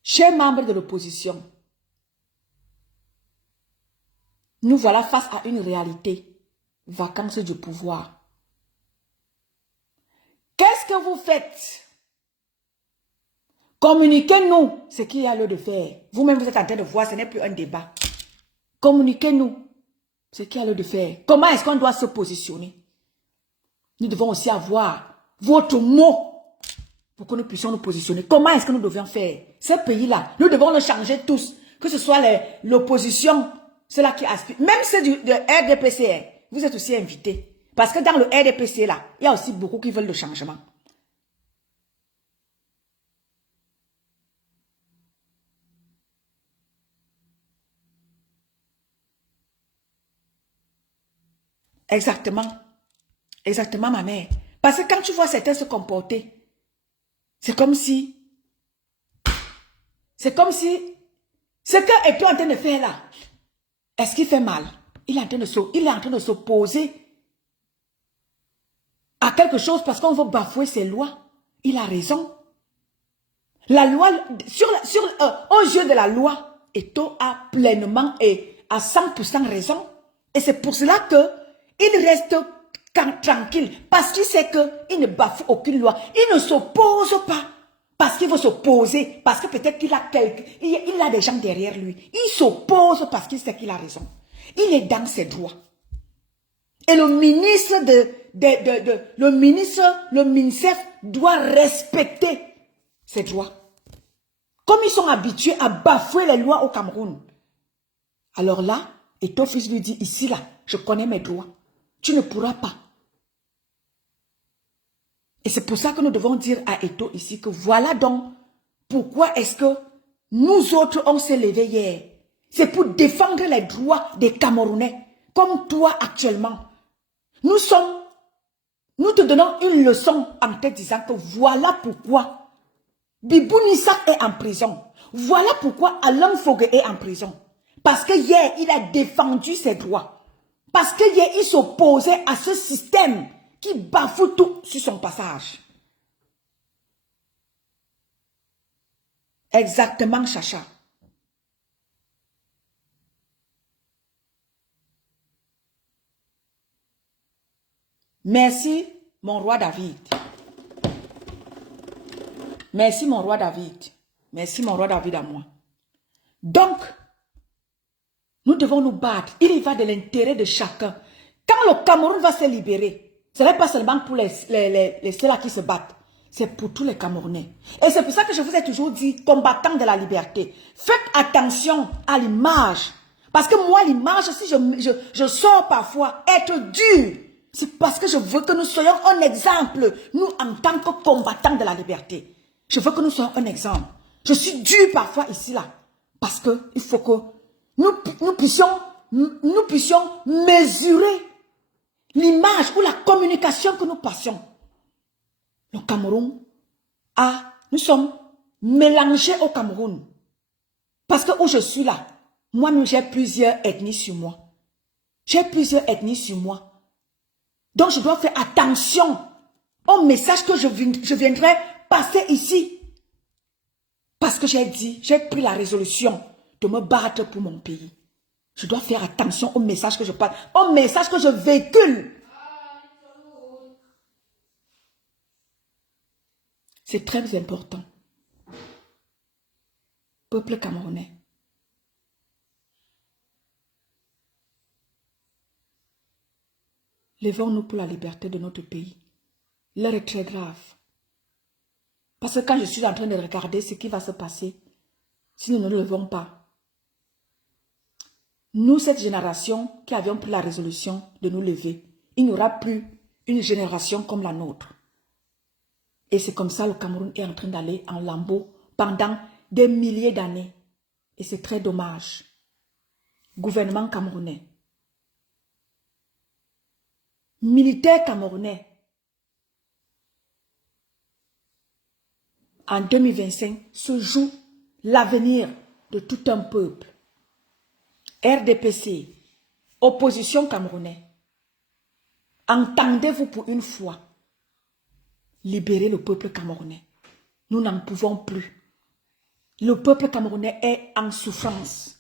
Chers membres de l'opposition, nous voilà face à une réalité. Vacances du pouvoir. Qu'est-ce que vous faites? Communiquez-nous ce qu'il y a lieu de faire. Vous-même, vous êtes en train de voir, ce n'est plus un débat. Communiquez-nous ce qu'il y a lieu de faire. Comment est-ce qu'on doit se positionner? Nous devons aussi avoir votre mot pour que nous puissions nous positionner. Comment est-ce que nous devions faire? Ce pays-là, nous devons le changer tous. Que ce soit l'opposition, ceux-là qui aspirent. Même ceux de RDPC, vous êtes aussi invités. Parce que dans le RDPC, là, il y a aussi beaucoup qui veulent le changement. Exactement. Exactement, ma mère. Parce que quand tu vois certains se comporter, C'est comme si ce que Eto'o est en train de faire là, est-ce qu'il fait mal? Il est en train de s'opposer à quelque chose parce qu'on veut bafouer ses lois. Il a raison. La loi, au jeu de la loi, Eto'o a pleinement et à 100% raison. Et c'est pour cela que il reste tranquille. Parce qu'il sait qu'il ne bafoue aucune loi. Il ne s'oppose pas. Parce qu'il veut s'opposer. Parce que peut-être qu'il a il a des gens derrière lui. Il s'oppose parce qu'il sait qu'il a raison. Il est dans ses droits. Et le ministre le MINSEF doit respecter ses droits. Comme ils sont habitués à bafouer les lois au Cameroun. Alors là, Eto'o fils lui dit, ici là, je connais mes droits. Tu ne pourras pas. Et c'est pour ça que nous devons dire à Eto'o ici que voilà donc pourquoi est-ce que nous autres on s'est levés hier. C'est pour défendre les droits des Camerounais. Comme toi actuellement. Nous te donnons une leçon en te disant que voilà pourquoi Bibou Nissak est en prison. Voilà pourquoi Alain Fogue est en prison. Parce que hier, il a défendu ses droits. Parce que hier, il s'opposait à ce système qui bafoue tout sur son passage. Exactement, Chacha. Merci, mon roi David. Merci, mon roi David. Merci, mon roi David à moi. Donc, nous devons nous battre. Il y va de l'intérêt de chacun. Quand le Cameroun va se libérer, ce n'est pas seulement pour ceux-là qui se battent. C'est pour tous les Camerounais. Et c'est pour ça que je vous ai toujours dit, combattants de la liberté, faites attention à l'image. Parce que moi, l'image, si je sors parfois être dur, c'est parce que je veux que nous soyons un exemple, nous en tant que combattants de la liberté. Je veux que nous soyons un exemple. Je suis dur parfois ici, là. Parce qu'il faut que nous puissions mesurer l'image ou la communication que nous passions. Le Cameroun nous sommes mélangés au Cameroun. Parce que où je suis là, moi-même j'ai plusieurs ethnies sur moi. J'ai plusieurs ethnies sur moi. Donc je dois faire attention au message que je viendrai passer ici. Parce que j'ai pris la résolution de me battre pour mon pays. Je dois faire attention au message que je parle, au message que je véhicule. C'est très important. Peuple camerounais. Levons-nous pour la liberté de notre pays. L'heure est très grave. Parce que quand je suis en train de regarder ce qui va se passer, si nous ne le levons pas, nous, cette génération qui avions pris la résolution de nous lever, il n'y aura plus une génération comme la nôtre. Et c'est comme ça le Cameroun est en train d'aller en lambeaux pendant des milliers d'années. Et c'est très dommage. Gouvernement camerounais. Militaires camerounais. En 2025 se joue l'avenir de tout un peuple. RDPC, opposition camerounais. Entendez-vous pour une fois libérer le peuple camerounais. Nous n'en pouvons plus. Le peuple camerounais est en souffrance.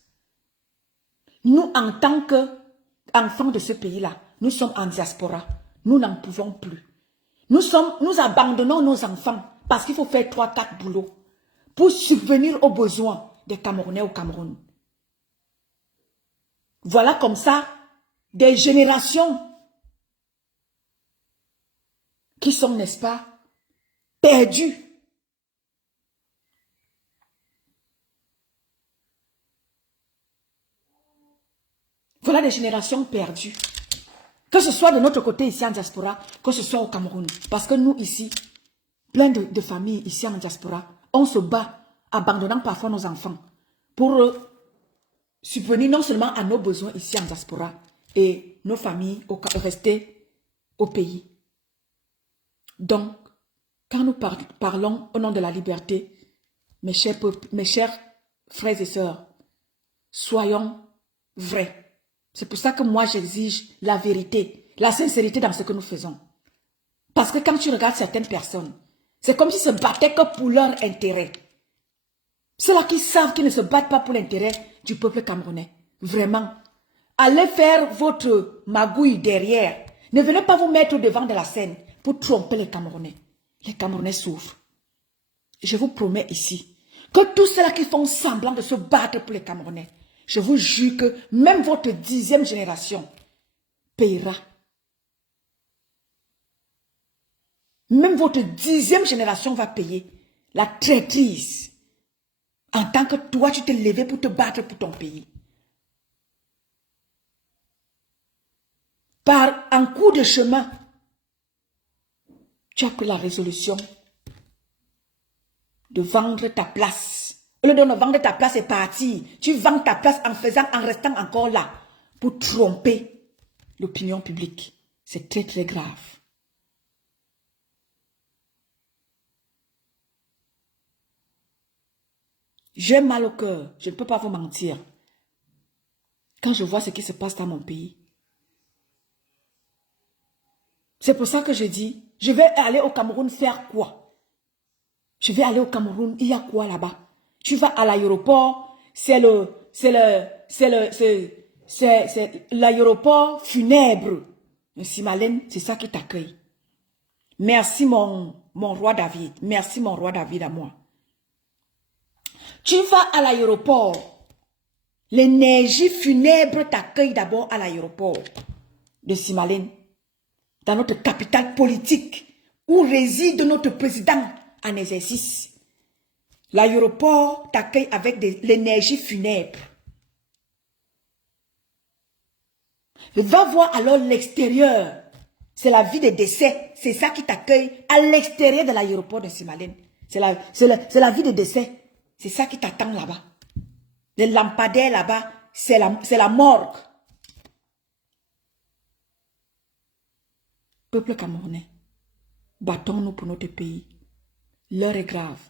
Nous, en tant qu'enfants de ce pays-là, nous sommes en diaspora. Nous n'en pouvons plus. Nous abandonnons nos enfants parce qu'il faut faire 3-4 boulots pour subvenir aux besoins des Camerounais au Cameroun. Voilà comme ça des générations qui sont, n'est-ce pas, perdues. Voilà des générations perdues. Que ce soit de notre côté ici en diaspora, que ce soit au Cameroun. Parce que nous ici, plein de familles ici en diaspora, on se bat, abandonnant parfois nos enfants pour subvenir non seulement à nos besoins ici en diaspora et nos familles rester au pays. Donc, Quand nous parlons au nom de la liberté, mes chers frères et sœurs, soyons vrais. C'est pour ça que moi j'exige la vérité, la sincérité dans ce que nous faisons. Parce que quand tu regardes certaines personnes, c'est comme s'ils se battaient que pour leur intérêt. Ceux-là qui savent qu'ils ne se battent pas pour l'intérêt du peuple camerounais. Vraiment. Allez faire votre magouille derrière. Ne venez pas vous mettre devant de la scène pour tromper les Camerounais. Les Camerounais souffrent. Je vous promets ici que tous ceux-là qui font semblant de se battre pour les Camerounais, je vous jure que même votre 10e génération payera. Même votre 10e génération va payer la traîtrise en tant que toi, tu t'es levé pour te battre pour ton pays. Par un coup de chemin, tu as pris la résolution de vendre ta place. Au lieu de vendre ta place et partir, tu vends ta place en restant encore là pour tromper l'opinion publique. C'est très très grave. J'ai mal au cœur, je ne peux pas vous mentir. Quand je vois ce qui se passe dans mon pays. C'est pour ça que je dis, je vais aller au Cameroun faire quoi? Je vais aller au Cameroun, il y a quoi là-bas? Tu vas à l'aéroport, c'est l'aéroport funèbre. Simalène, c'est ça qui t'accueille. Merci mon roi David, merci mon roi David à moi. Tu vas à l'aéroport, l'énergie funèbre t'accueille d'abord à l'aéroport de Simalène, dans notre capitale politique, où réside notre président en exercice. L'aéroport t'accueille avec l'énergie funèbre. Va voir alors l'extérieur. C'est la vie des décès. C'est ça qui t'accueille à l'extérieur de l'aéroport de Simalène. C'est la vie des décès. C'est ça qui t'attend là-bas. Les lampadaires là-bas, c'est la morgue. Peuple camerounais, battons-nous pour notre pays. L'heure est grave.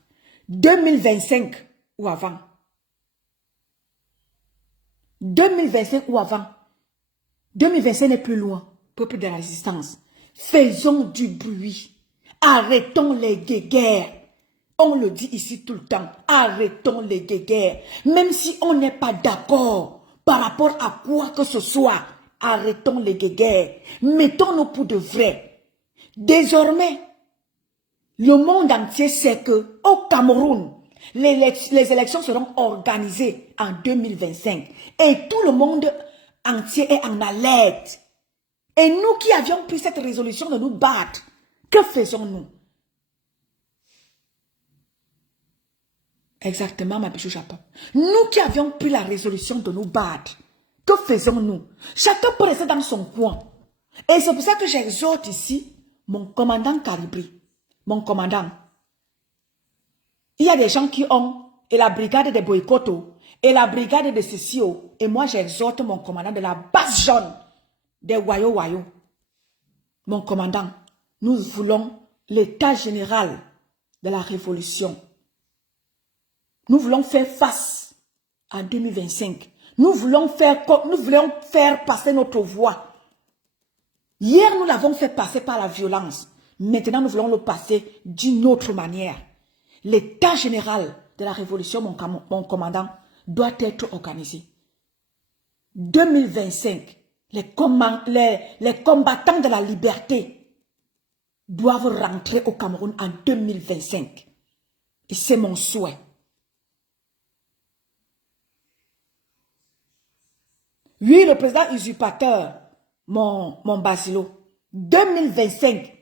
2025 ou avant. 2025 ou avant. 2025 n'est plus loin. Peuple de la résistance. Faisons du bruit. Arrêtons les guéguerres. On le dit ici tout le temps. Arrêtons les guéguerres. Même si on n'est pas d'accord par rapport à quoi que ce soit. Arrêtons les guéguerres. Mettons-nous pour de vrai. Désormais, le monde entier sait que au Cameroun, les élections seront organisées en 2025. Et tout le monde entier est en alerte. Et nous qui avions pris cette résolution de nous battre, que faisons-nous? Exactement, ma bichou Japon. Nous qui avions pris la résolution de nous battre, que faisons-nous? Chacun peut rester dans son coin. Et c'est pour ça que j'exhorte ici mon commandant Caribri. Mon commandant. Il y a des gens qui ont, et la brigade des boycottos, et la brigade de Cécio, et moi j'exhorte mon commandant de la base jaune des Wayo. Mon commandant, nous voulons l'état général de la révolution. Nous voulons faire face à 2025. Nous voulons faire passer notre voix. Hier, nous l'avons fait passer par la violence. Maintenant, nous voulons le passer d'une autre manière. L'état général de la révolution, mon commandant, doit être organisé. 2025, les combattants de la liberté doivent rentrer au Cameroun en 2025. Et c'est mon souhait. Oui, le président usurpateur, mon Basilo, 2025,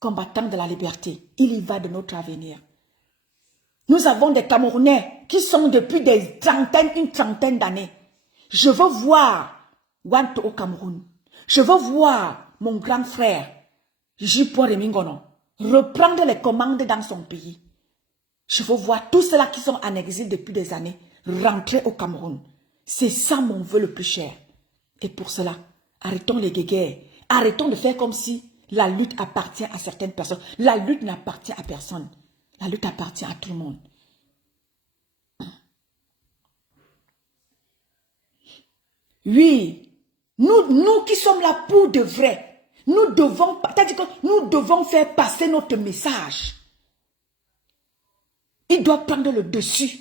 combattants de la liberté, il y va de notre avenir. Nous avons des Camerounais qui sont depuis une trentaine d'années. Je veux voir Wanto au Cameroun. Je veux voir mon grand frère, Jupon Remingono, reprendre les commandes dans son pays. Je veux voir tous ceux-là qui sont en exil depuis des années rentrer au Cameroun. C'est ça mon vœu le plus cher. Et pour cela, arrêtons les guéguerres. Arrêtons de faire comme si La lutte appartient à certaines personnes. La lutte n'appartient à personne. La lutte appartient à tout le monde. Oui, nous qui sommes là pour de vrai, nous devons, c'est-à-dire que nous devons faire passer notre message. Il doit prendre le dessus.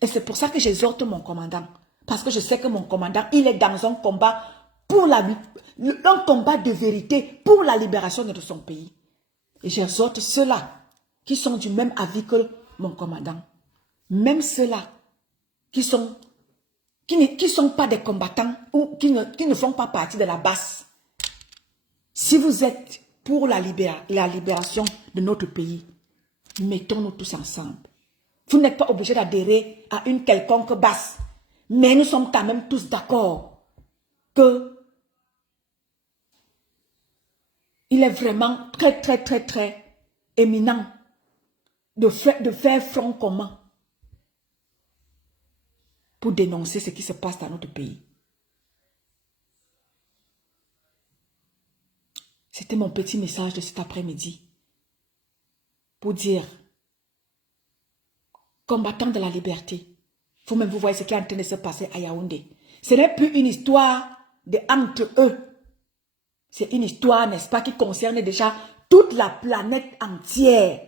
Et c'est pour ça que j'exhorte mon commandant. Parce que je sais que mon commandant, il est dans un combat pour un combat de vérité pour la libération de son pays. Et j'exhorte ceux-là qui sont du même avis que mon commandant. Même ceux-là qui sont pas des combattants ou qui ne font pas partie de la base. Si vous êtes pour la libération de notre pays, mettons-nous tous ensemble. Vous n'êtes pas obligé d'adhérer à une quelconque base. Mais nous sommes quand même tous d'accord que il est vraiment très, très, très, très éminent de faire front commun pour dénoncer ce qui se passe dans notre pays. C'était mon petit message de cet après-midi pour dire, combattants de la liberté, vous-même vous voyez ce qui est en train de se passer à Yaoundé. Ce n'est plus une histoire entre eux. C'est une histoire, n'est-ce pas, qui concerne déjà toute la planète entière.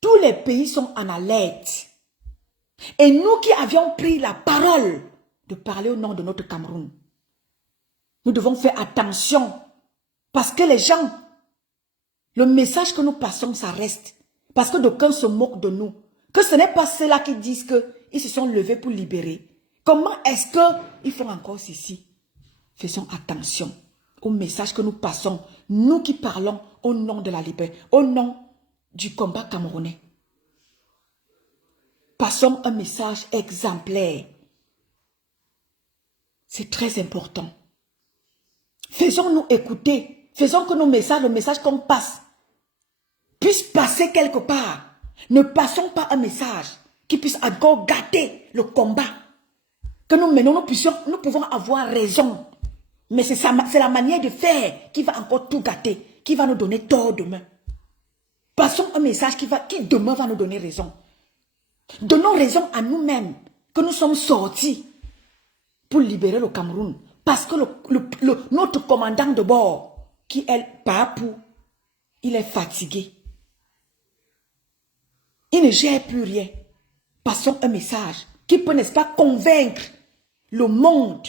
Tous les pays sont en alerte. Et nous qui avions pris la parole de parler au nom de notre Cameroun, nous devons faire attention parce que les gens, le message que nous passons, ça reste. Parce que d'aucuns se moquent de nous. Que ce n'est pas ceux-là qui disent qu'ils se sont levés pour libérer. Comment est-ce qu'ils font encore ceci? Faisons attention au message que nous passons, nous qui parlons au nom de la liberté, au nom du combat camerounais. Passons un message exemplaire. C'est très important. Faisons-nous écouter. Faisons que nos messages, le message qu'on passe, puisse passer quelque part. Ne passons pas un message qui puisse encore gâter le combat. Que nous menons, nous pouvons avoir raison. Mais c'est la manière de faire qui va encore tout gâter, qui va nous donner tort demain. Passons un message qui demain va nous donner raison. Donnons raison à nous-mêmes que nous sommes sortis pour libérer le Cameroun. Parce que notre commandant de bord, qui est Papou, il est fatigué. Il ne gère plus rien. Passons un message qui peut, n'est-ce pas, convaincre le monde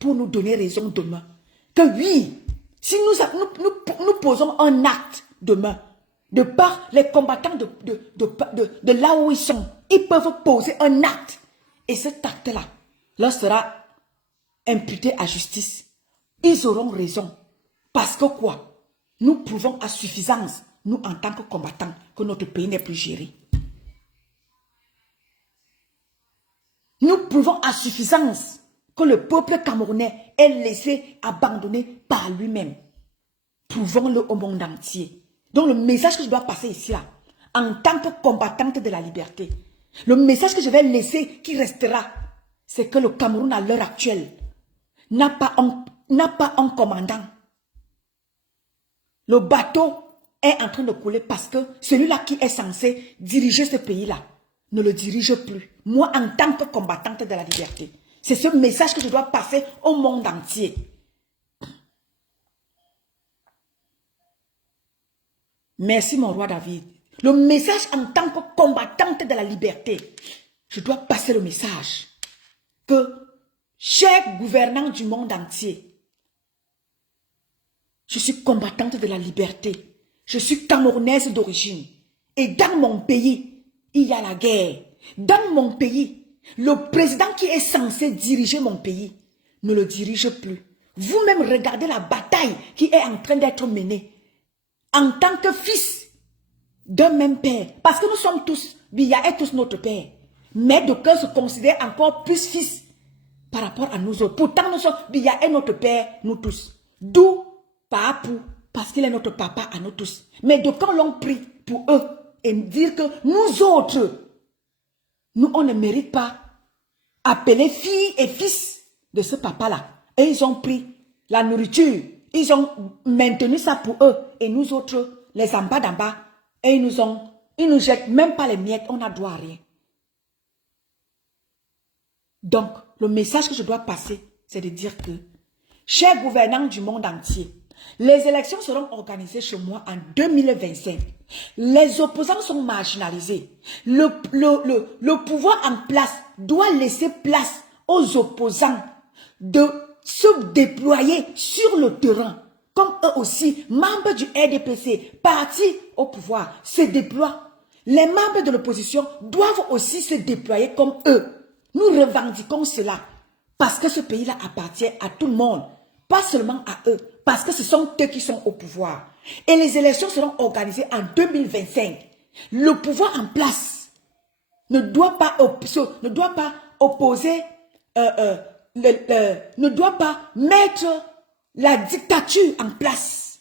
pour nous donner raison demain. Que oui, si nous posons un acte demain, de par les combattants de là où ils sont, ils peuvent poser un acte. Et cet acte-là leur sera imputé à justice. Ils auront raison. Parce que quoi? Nous prouvons à suffisance, nous en tant que combattants, que notre pays n'est plus géré. Nous prouvons à suffisance que le peuple camerounais est laissé abandonner par lui-même. Prouvons-le au monde entier. Donc le message que je dois passer ici, là, en tant que combattante de la liberté, le message que je vais laisser qui restera, c'est que le Cameroun à l'heure actuelle n'a pas un commandant. Le bateau est en train de couler parce que celui-là qui est censé diriger ce pays-là ne le dirige plus. Moi, en tant que combattante de la liberté, c'est ce message que je dois passer au monde entier. Merci mon roi David. Le message en tant que combattante de la liberté, je dois passer le message que, chers gouvernants du monde entier, je suis combattante de la liberté. Je suis camerounaise d'origine. Et dans mon pays, il y a la guerre. Dans mon pays, le président qui est censé diriger mon pays ne le dirige plus. Vous-même regardez la bataille qui est en train d'être menée. En tant que fils d'un même père. Parce que nous sommes tous, Biya est tous notre père. Mais d'aucuns se considèrent encore plus fils par rapport à nous autres. Pourtant, nous sommes, Biya est notre père, nous tous. D'où Papou, parce qu'il est notre papa à nous tous. Mais d'aucuns l'ont pris pour eux et dire que nous autres, nous, on ne mérite pas appeler filles et fils de ce papa-là. Et ils ont pris la nourriture ils ont maintenu ça pour eux. Et nous autres, les en bas d'en bas, et ils nous jettent même pas les miettes, on n'a droit à rien. Donc, le message que je dois passer, c'est de dire que, chers gouvernants du monde entier, les élections seront organisées chez moi en 2025. Les opposants sont marginalisés. Le pouvoir en place doit laisser place aux opposants de se déployer sur le terrain. Comme eux aussi, membres du RDPC, partis au pouvoir, se déploient. Les membres de l'opposition doivent aussi se déployer comme eux. Nous revendiquons cela parce que ce pays-là appartient à tout le monde, pas seulement à eux, parce que ce sont eux qui sont au pouvoir. Et les élections seront organisées en 2025. Le pouvoir en place ne doit pas opposer, ne doit pas mettre la dictature en place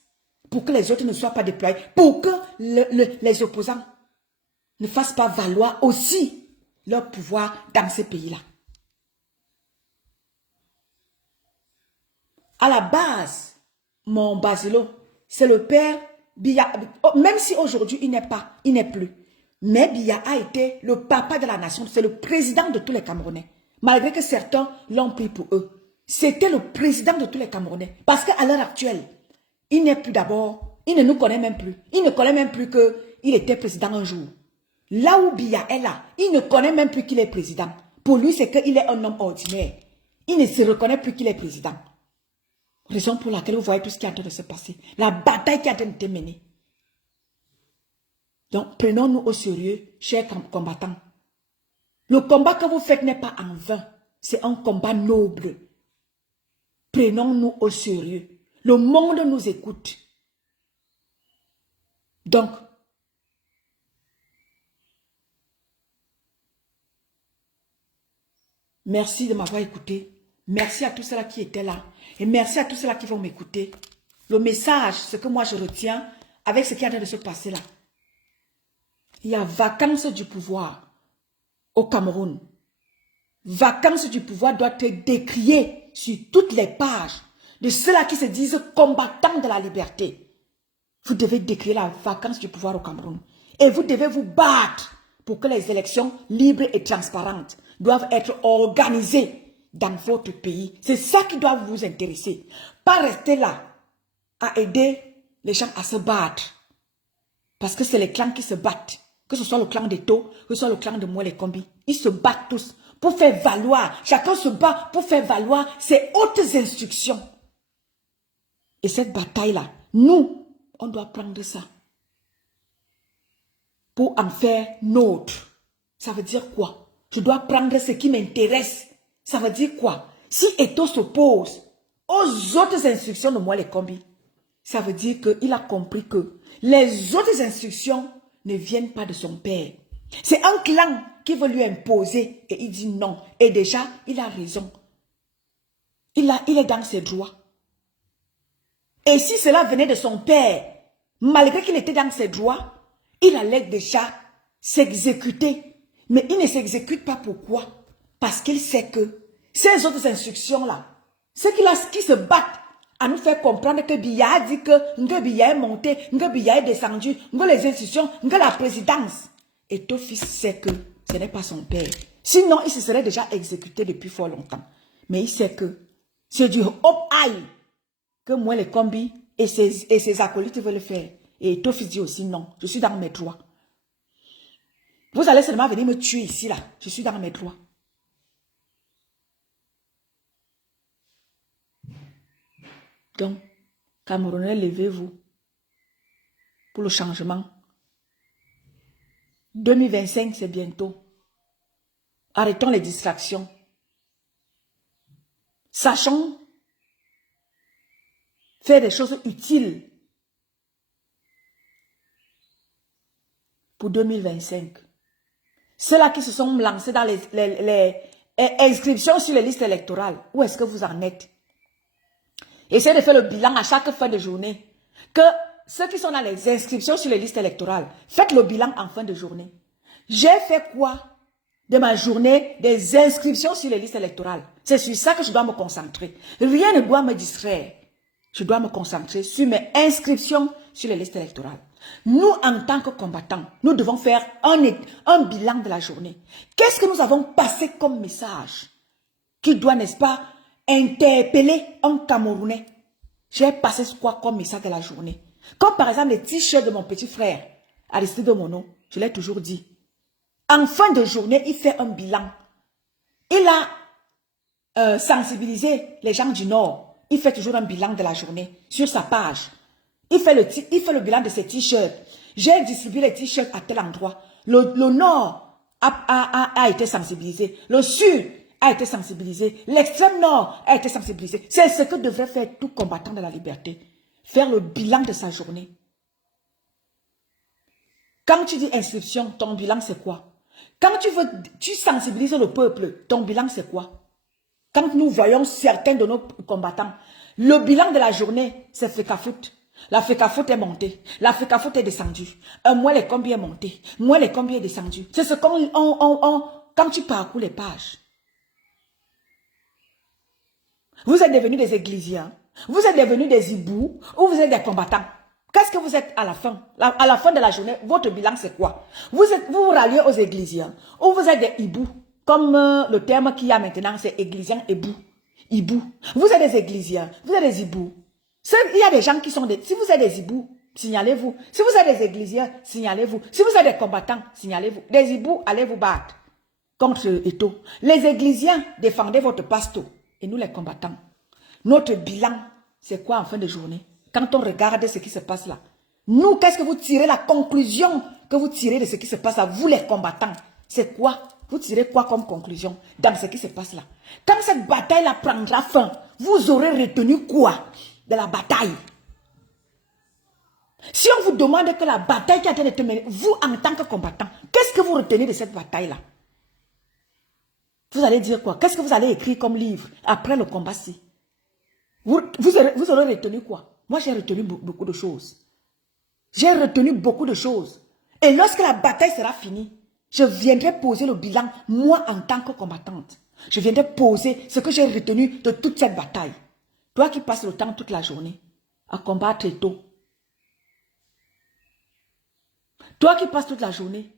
pour que les autres ne soient pas déployés, pour que les opposants ne fassent pas valoir aussi leur pouvoir dans ces pays-là. À la base, mon Basilo, c'est le père Biya. Même si aujourd'hui il n'est plus. Mais Biya a été le papa de la nation, c'est le président de tous les Camerounais. Malgré que certains l'ont pris pour eux. C'était le président de tous les Camerounais. Parce qu'à l'heure actuelle, il n'est plus d'abord, il ne nous connaît même plus. Il ne connaît même plus qu'il était président un jour. Là où Biya est là, il ne connaît même plus qu'il est président. Pour lui, c'est qu'il est un homme ordinaire. Il ne se reconnaît plus qu'il est président. Raison pour laquelle vous voyez tout ce qui est en train de se passer. La bataille qui est en train de être menée. Donc, prenons-nous au sérieux, chers combattants. Le combat que vous faites n'est pas en vain. C'est un combat noble. Prenons-nous au sérieux. Le monde nous écoute. Donc, merci de m'avoir écouté. Merci à tous ceux-là qui étaient là. Et merci à tous ceux-là qui vont m'écouter. Le message, ce que moi je retiens avec ce qui est en train de se passer là. Il y a vacance du pouvoir au Cameroun. Vacance du pouvoir doit être décriée sur toutes les pages de ceux-là qui se disent combattants de la liberté. Vous devez décrire la vacance du pouvoir au Cameroun. Et vous devez vous battre pour que les élections libres et transparentes doivent être organisées dans votre pays. C'est ça qui doit vous intéresser. Pas rester là à aider les gens à se battre. Parce que c'est les clans qui se battent. Que ce soit le clan d'Eto, que ce soit le clan de Mouel et Kombi. Ils se battent tous pour faire valoir. Chacun se bat pour faire valoir ses hautes instructions. Et cette bataille-là, nous, on doit prendre ça pour en faire nôtre. Ça veut dire quoi? Je dois prendre ce qui m'intéresse. Ça veut dire quoi? Si Eto s'oppose aux autres instructions de Mouel et Kombi, ça veut dire qu'il a compris que les autres instructions ne viennent pas de son père. C'est un clan qui veut lui imposer et il dit non. Et déjà, il a raison. Il est dans ses droits. Et si cela venait de son père, malgré qu'il était dans ses droits, il allait déjà s'exécuter. Mais il ne s'exécute pas. Pourquoi? Parce qu'il sait que ces autres instructions-là, ceux qui se battent à nous faire comprendre que Biya a dit que Biya est monté, que Biya est descendu, que les institutions, que la présidence. Et ton fils sait que ce n'est pas son père. Sinon, il se serait déjà exécuté depuis fort longtemps. Mais il sait que c'est du hop-aïe que moi, les combis et ses acolytes veulent faire. Et ton fils dit aussi non, je suis dans mes droits. Vous allez seulement venir me tuer ici, là. Je suis dans mes droits. Donc, Camerounais, levez-vous pour le changement. 2025, c'est bientôt. Arrêtons les distractions. Sachons faire des choses utiles pour 2025. Ceux-là qui se sont lancés dans les inscriptions sur les listes électorales, où est-ce que vous en êtes? Essayez de faire le bilan à chaque fin de journée. Que ceux qui sont dans les inscriptions sur les listes électorales, faites le bilan en fin de journée. J'ai fait quoi de ma journée des inscriptions sur les listes électorales? C'est sur ça que je dois me concentrer. Rien ne doit me distraire. je dois me concentrer sur mes inscriptions sur les listes électorales. Nous, en tant que combattants, nous devons faire un bilan de la journée. Qu'est-ce que nous avons passé comme message qui doit, n'est-ce pas, interpeller un Camerounais? J'ai passé quoi comme message de la journée? Comme par exemple les t-shirts de mon petit frère, Aristide Mono, je l'ai toujours dit. En fin de journée, il fait un bilan. Il a sensibilisé les gens du Nord. Il fait toujours un bilan de la journée sur sa page. Il fait le bilan de ses t-shirts. J'ai distribué les t-shirts à tel endroit. Le Nord a été sensibilisé. Le Sud a été sensibilisé. L'extrême Nord a été sensibilisé. C'est ce que devrait faire tout combattant de la liberté. Faire le bilan de sa journée. Quand tu dis inscription, ton bilan c'est quoi? Quand tu sensibilises le peuple, ton bilan c'est quoi? Quand nous voyons certains de nos combattants, le bilan de la journée, c'est FECAFOOT. La FECAFOOT est montée, la FECAFOOT est descendue. Moi, les combien est monté, moi, les combien est descendu. C'est ce qu'on, quand tu parcours les pages. Vous êtes devenus des églisiens, vous êtes devenus des hiboux, ou vous êtes des combattants. Qu'est-ce que vous êtes à la fin? À la fin de la journée, votre bilan c'est quoi? Vous vous ralliez aux églisiens, ou vous êtes des hiboux, comme le terme qu'il y a maintenant, c'est églisiens, hibou. Vous êtes des églisiens, vous êtes des hiboux. Il y a des gens qui sont des... Si vous êtes des hiboux, signalez-vous. Si vous êtes des églisiens, signalez-vous. Si vous êtes des combattants, signalez-vous. Des hiboux, allez vous battre contre Eto. Les églisiens, défendez votre pasto. Et nous, les combattants, notre bilan, c'est quoi en fin de journée? Quand on regarde ce qui se passe là. Nous, qu'est-ce que vous tirez, la conclusion que vous tirez de ce qui se passe là, vous les combattants? C'est quoi? Vous tirez quoi comme conclusion dans ce qui se passe là? Quand cette bataille-là prendra fin, vous aurez retenu quoi de la bataille? Si on vous demande que la bataille qui a été déterminée, vous en tant que combattant, qu'est-ce que vous retenez de cette bataille-là? Vous allez dire quoi? Qu'est-ce que vous allez écrire comme livre après le combat-ci? Vous aurez retenu quoi? Moi, j'ai retenu beaucoup de choses. J'ai retenu beaucoup de choses. Et lorsque la bataille sera finie, je viendrai poser le bilan, moi, en tant que combattante. Je viendrai poser ce que j'ai retenu de toute cette bataille. Toi qui passes le temps toute la journée à combattre tôt. Toi qui passes toute la journée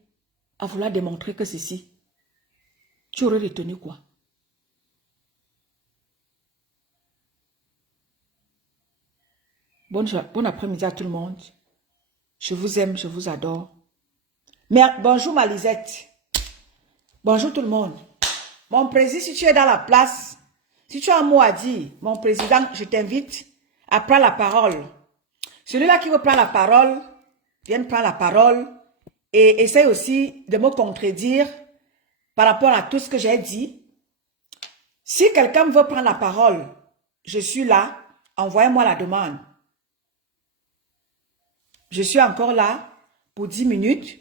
à vouloir démontrer que ceci, tu aurais retenu quoi? Bon après-midi à tout le monde. Je vous aime, je vous adore. Bonjour ma Lisette. Bonjour tout le monde. Mon président, si tu es dans la place, si tu as un mot à dire, mon président, je t'invite à prendre la parole. Celui-là qui veut prendre la parole, viens prendre la parole et essaye aussi de me contredire par rapport à tout ce que j'ai dit. Si quelqu'un veut prendre la parole, je suis là, envoyez-moi la demande. Je suis encore là pour 10 minutes.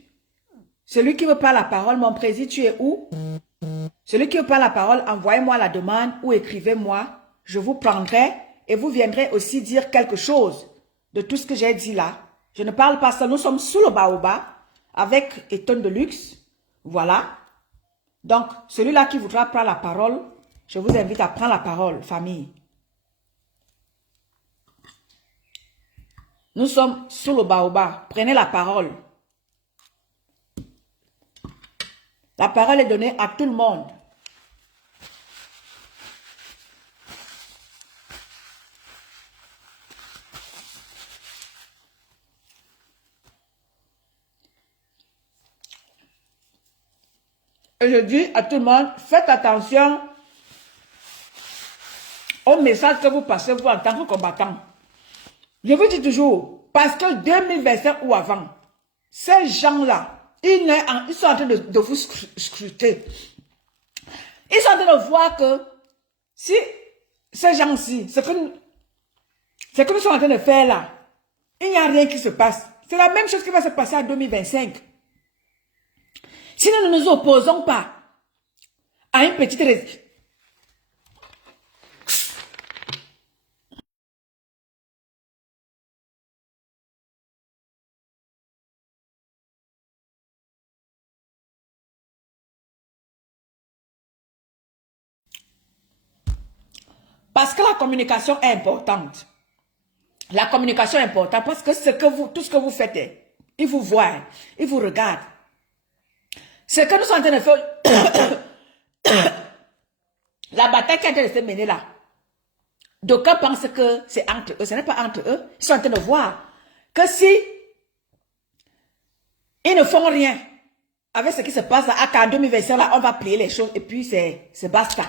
Celui qui veut prendre la parole, mon président, tu es où? Celui qui veut prendre la parole, envoyez-moi la demande ou écrivez-moi. Je vous prendrai et vous viendrez aussi dire quelque chose de tout ce que j'ai dit là. Je ne parle pas seul, nous sommes sous le baobab avec Eton de luxe. Voilà. Donc, celui-là qui voudra prendre la parole, je vous invite à prendre la parole, famille. Nous sommes sous le baobab. Prenez la parole. La parole est donnée à tout le monde. Et je dis à tout le monde, faites attention au message que vous passez vous en tant que combattant. Je vous dis toujours, parce que 2025 ou avant, ces gens-là, ils sont en train de vous scruter. Ils sont en train de voir que si ces gens-ci, ce que nous sommes en train de faire là, il n'y a rien qui se passe. C'est la même chose qui va se passer en 2025. Si nous ne nous opposons pas à une petite raison, parce que la communication est importante. La communication est importante parce que tout ce que vous faites, ils vous voient, ils vous regardent. Ce que nous sommes en train de faire, la bataille qui est en train de se mener là, d'aucuns pensent que c'est entre eux. Ce n'est pas entre eux. Ils sont en train de voir que si ils ne font rien avec ce qui se passe là, qu'en 2025, là, on va plier les choses et puis c'est basta.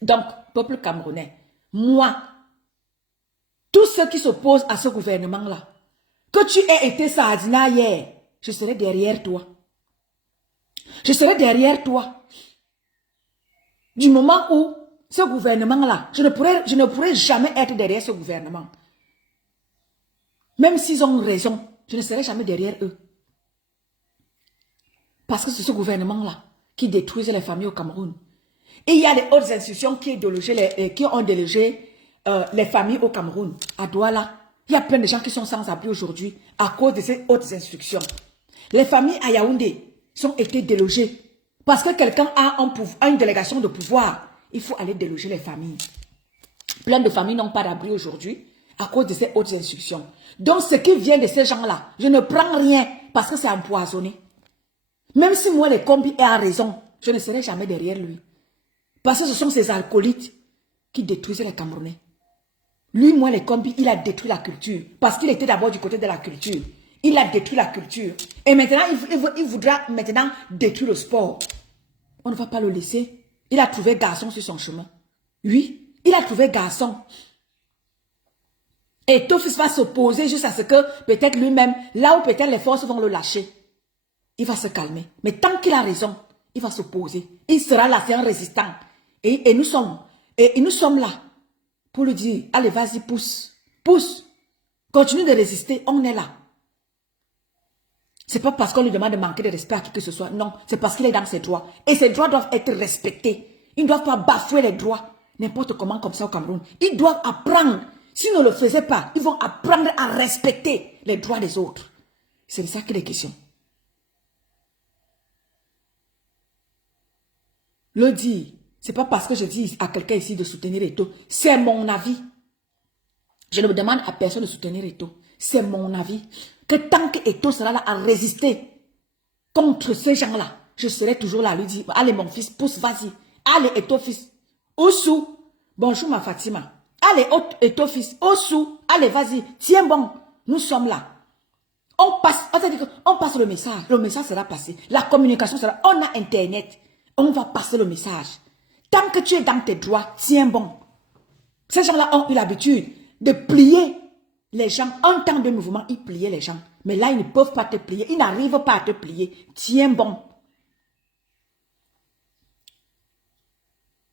Donc, peuple camerounais, moi, tous ceux qui s'opposent à ce gouvernement-là, que tu aies été sardina hier, je serai derrière toi. Je serai derrière toi. Du moment où ce gouvernement-là, je ne pourrai jamais être derrière ce gouvernement. Même s'ils ont raison, je ne serai jamais derrière eux. Parce que c'est ce gouvernement-là qui détruisent les familles au Cameroun. Et il y a des autres institutions qui ont délogé les familles au Cameroun. À Douala, il y a plein de gens qui sont sans abri aujourd'hui à cause de ces autres institutions. Les familles à Yaoundé sont été délogées. Parce que quelqu'un a une délégation de pouvoir, il faut aller déloger les familles. Plein de familles n'ont pas d'abri aujourd'hui à cause de ces autres institutions. Donc ce qui vient de ces gens-là, je ne prends rien parce que c'est empoisonné. Même si moi, les combis a raison, je ne serai jamais derrière lui. Parce que ce sont ces alcoolites qui détruisent les Camerounais. Lui, moi, les combis, il a détruit la culture. Parce qu'il était d'abord du côté de la culture. Il a détruit la culture. Et maintenant, il voudra maintenant détruire le sport. On ne va pas le laisser. Il a trouvé garçon sur son chemin. Oui, il a trouvé garçon. Et Tofis va s'opposer jusqu'à ce que peut-être lui-même, là où peut-être les forces vont le lâcher, il va se calmer. Mais tant qu'il a raison, il va s'opposer. Il sera là, c'est un résistant. Et nous sommes là pour lui dire, allez, vas-y, pousse. Pousse. Continue de résister, on est là. C'est pas parce qu'on lui demande de manquer de respect à qui que ce soit. Non, c'est parce qu'il est dans ses droits. Et ses droits doivent être respectés. Ils ne doivent pas bafouer les droits. N'importe comment comme ça au Cameroun. Ils doivent apprendre. S'ils ne le faisaient pas, ils vont apprendre à respecter les droits des autres. C'est de ça qu'il est question. Le dire, c'est pas parce que je dis à quelqu'un ici de soutenir Eto'o. C'est mon avis. Je ne me demande à personne de soutenir Eto'o. C'est mon avis. Que tant que Eto'o sera là à résister contre ces gens-là, je serai toujours là à lui dire, allez mon fils, pousse, vas-y. Allez Eto'o fils. Oussou. Bonjour ma Fatima. Allez Eto'o fils. Oussou. Allez, vas-y. Tiens bon. Nous sommes là. On passe le message. Le message sera passé. La communication sera. On a Internet. On va passer le message. Tant que tu es dans tes droits, tiens bon. Ces gens-là ont eu l'habitude de plier les gens. En temps de mouvement, ils pliaient les gens. Mais là, ils ne peuvent pas te plier. Ils n'arrivent pas à te plier. Tiens bon.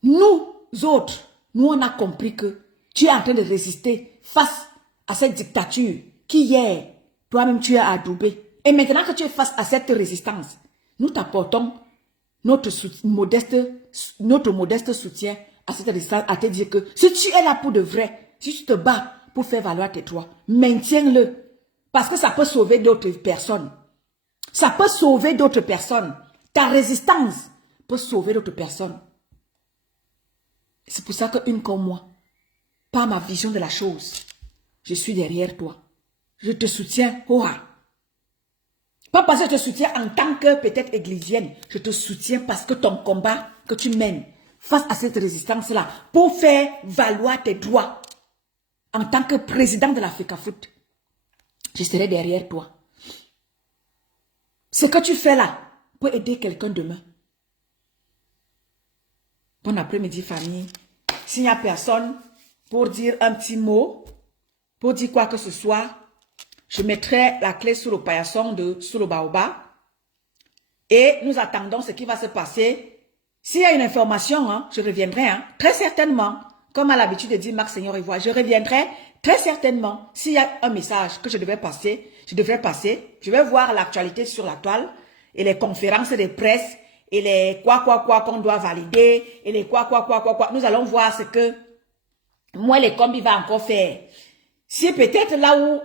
Nous autres, nous on a compris que tu es en train de résister face à cette dictature qui hier, toi-même tu es adoubé. Et maintenant que tu es face à cette résistance, nous t'apportons notre modeste soutien à cette résistance, à te dire que si tu es là pour de vrai, si tu te bats pour faire valoir tes droits, maintiens-le. Parce que ça peut sauver d'autres personnes. Ça peut sauver d'autres personnes. Ta résistance peut sauver d'autres personnes. C'est pour ça qu'une comme moi, par ma vision de la chose, je suis derrière toi. Je te soutiens, Pas parce que je te soutiens en tant que peut-être églisienne. Je te soutiens parce que ton combat que tu mènes face à cette résistance-là, pour faire valoir tes droits, en tant que président de la FECAFOOT, je serai derrière toi. Ce que tu fais là peut aider quelqu'un demain. Bon après-midi, famille. S'il n'y a personne pour dire un petit mot, pour dire quoi que ce soit, je mettrai la clé sous le paillasson sous le baobab. Et nous attendons ce qui va se passer. S'il y a une information, hein, je reviendrai. Hein, très certainement. Comme à l'habitude de dire Marc Seigneur Ivoire, je reviendrai très certainement. S'il y a un message que je devrais passer. Je vais voir l'actualité sur la toile. Et les conférences de presse. Et les quoi qu'on doit valider. Et les quoi. Nous allons voir ce que moi les combis va encore faire. Si peut-être là où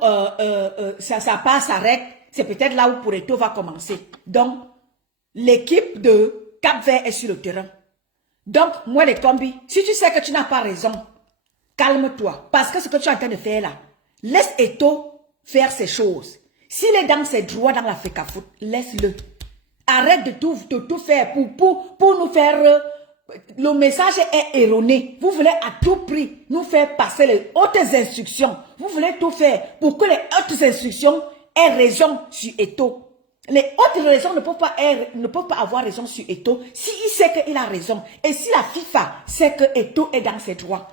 ça passe, s'arrête, c'est peut-être là où pour Eto'o va commencer. Donc, l'équipe de Cap-Vert est sur le terrain. Donc, moi les combis, si tu sais que tu n'as pas raison, calme-toi. Parce que ce que tu es en train de faire là, laisse Eto faire ses choses. S'il est dans ses droits dans la FECAFOOT, laisse-le. Arrête de tout faire pour nous faire... le message est erroné. Vous voulez à tout prix nous faire passer les hautes instructions. Vous voulez tout faire pour que les hautes instructions aient raison sur Eto. Les hautes raisons ne peuvent pas avoir raison sur Eto s'il sait qu'il a raison. Et si la FIFA sait que Eto est dans ses droits,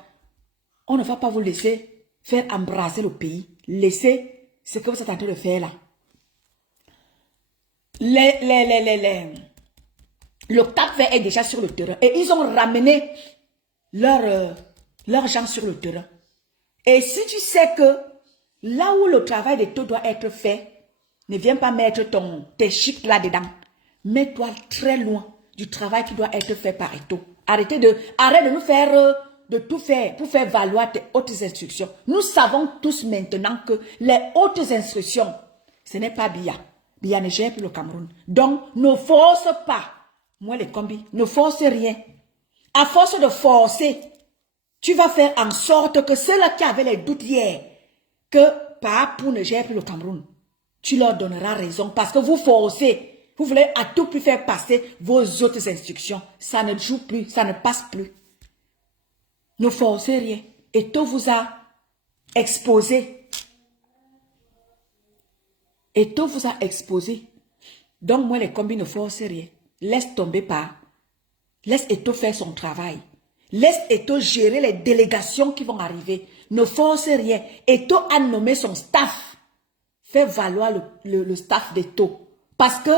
on ne va pas vous laisser faire embrasser le pays. Laissez ce que vous êtes en train de faire là. Le TAP est déjà sur le terrain. Et ils ont ramené leurs gens sur le terrain. Et si tu sais que là où le travail de tout doit être fait, ne viens pas mettre tes chics là-dedans. Mets-toi très loin du travail qui doit être fait par Eto. Arrête de nous faire, de tout faire pour faire valoir tes hautes instructions. Nous savons tous maintenant que les hautes instructions, ce n'est pas Biya. Biya ne gère plus le Cameroun. Donc, ne force pas. Moi, les combis, ne force rien. À force de forcer, tu vas faire en sorte que ceux-là qui avaient les doutes hier, que Papou ne gère plus le Cameroun, tu leur donneras raison parce que vous forcez. Vous voulez à tout plus faire passer vos autres instructions. Ça ne joue plus, ça ne passe plus. Ne forcez rien. Et tout vous a exposé. Et tout vous a exposé. Donc moi, les combis ne forcez rien. Laisse tomber pas. Laisse Eto faire son travail. Laisse Eto gérer les délégations qui vont arriver. Ne force rien. Eto a nommé son staff. Fais valoir le staff d'Eto. Parce que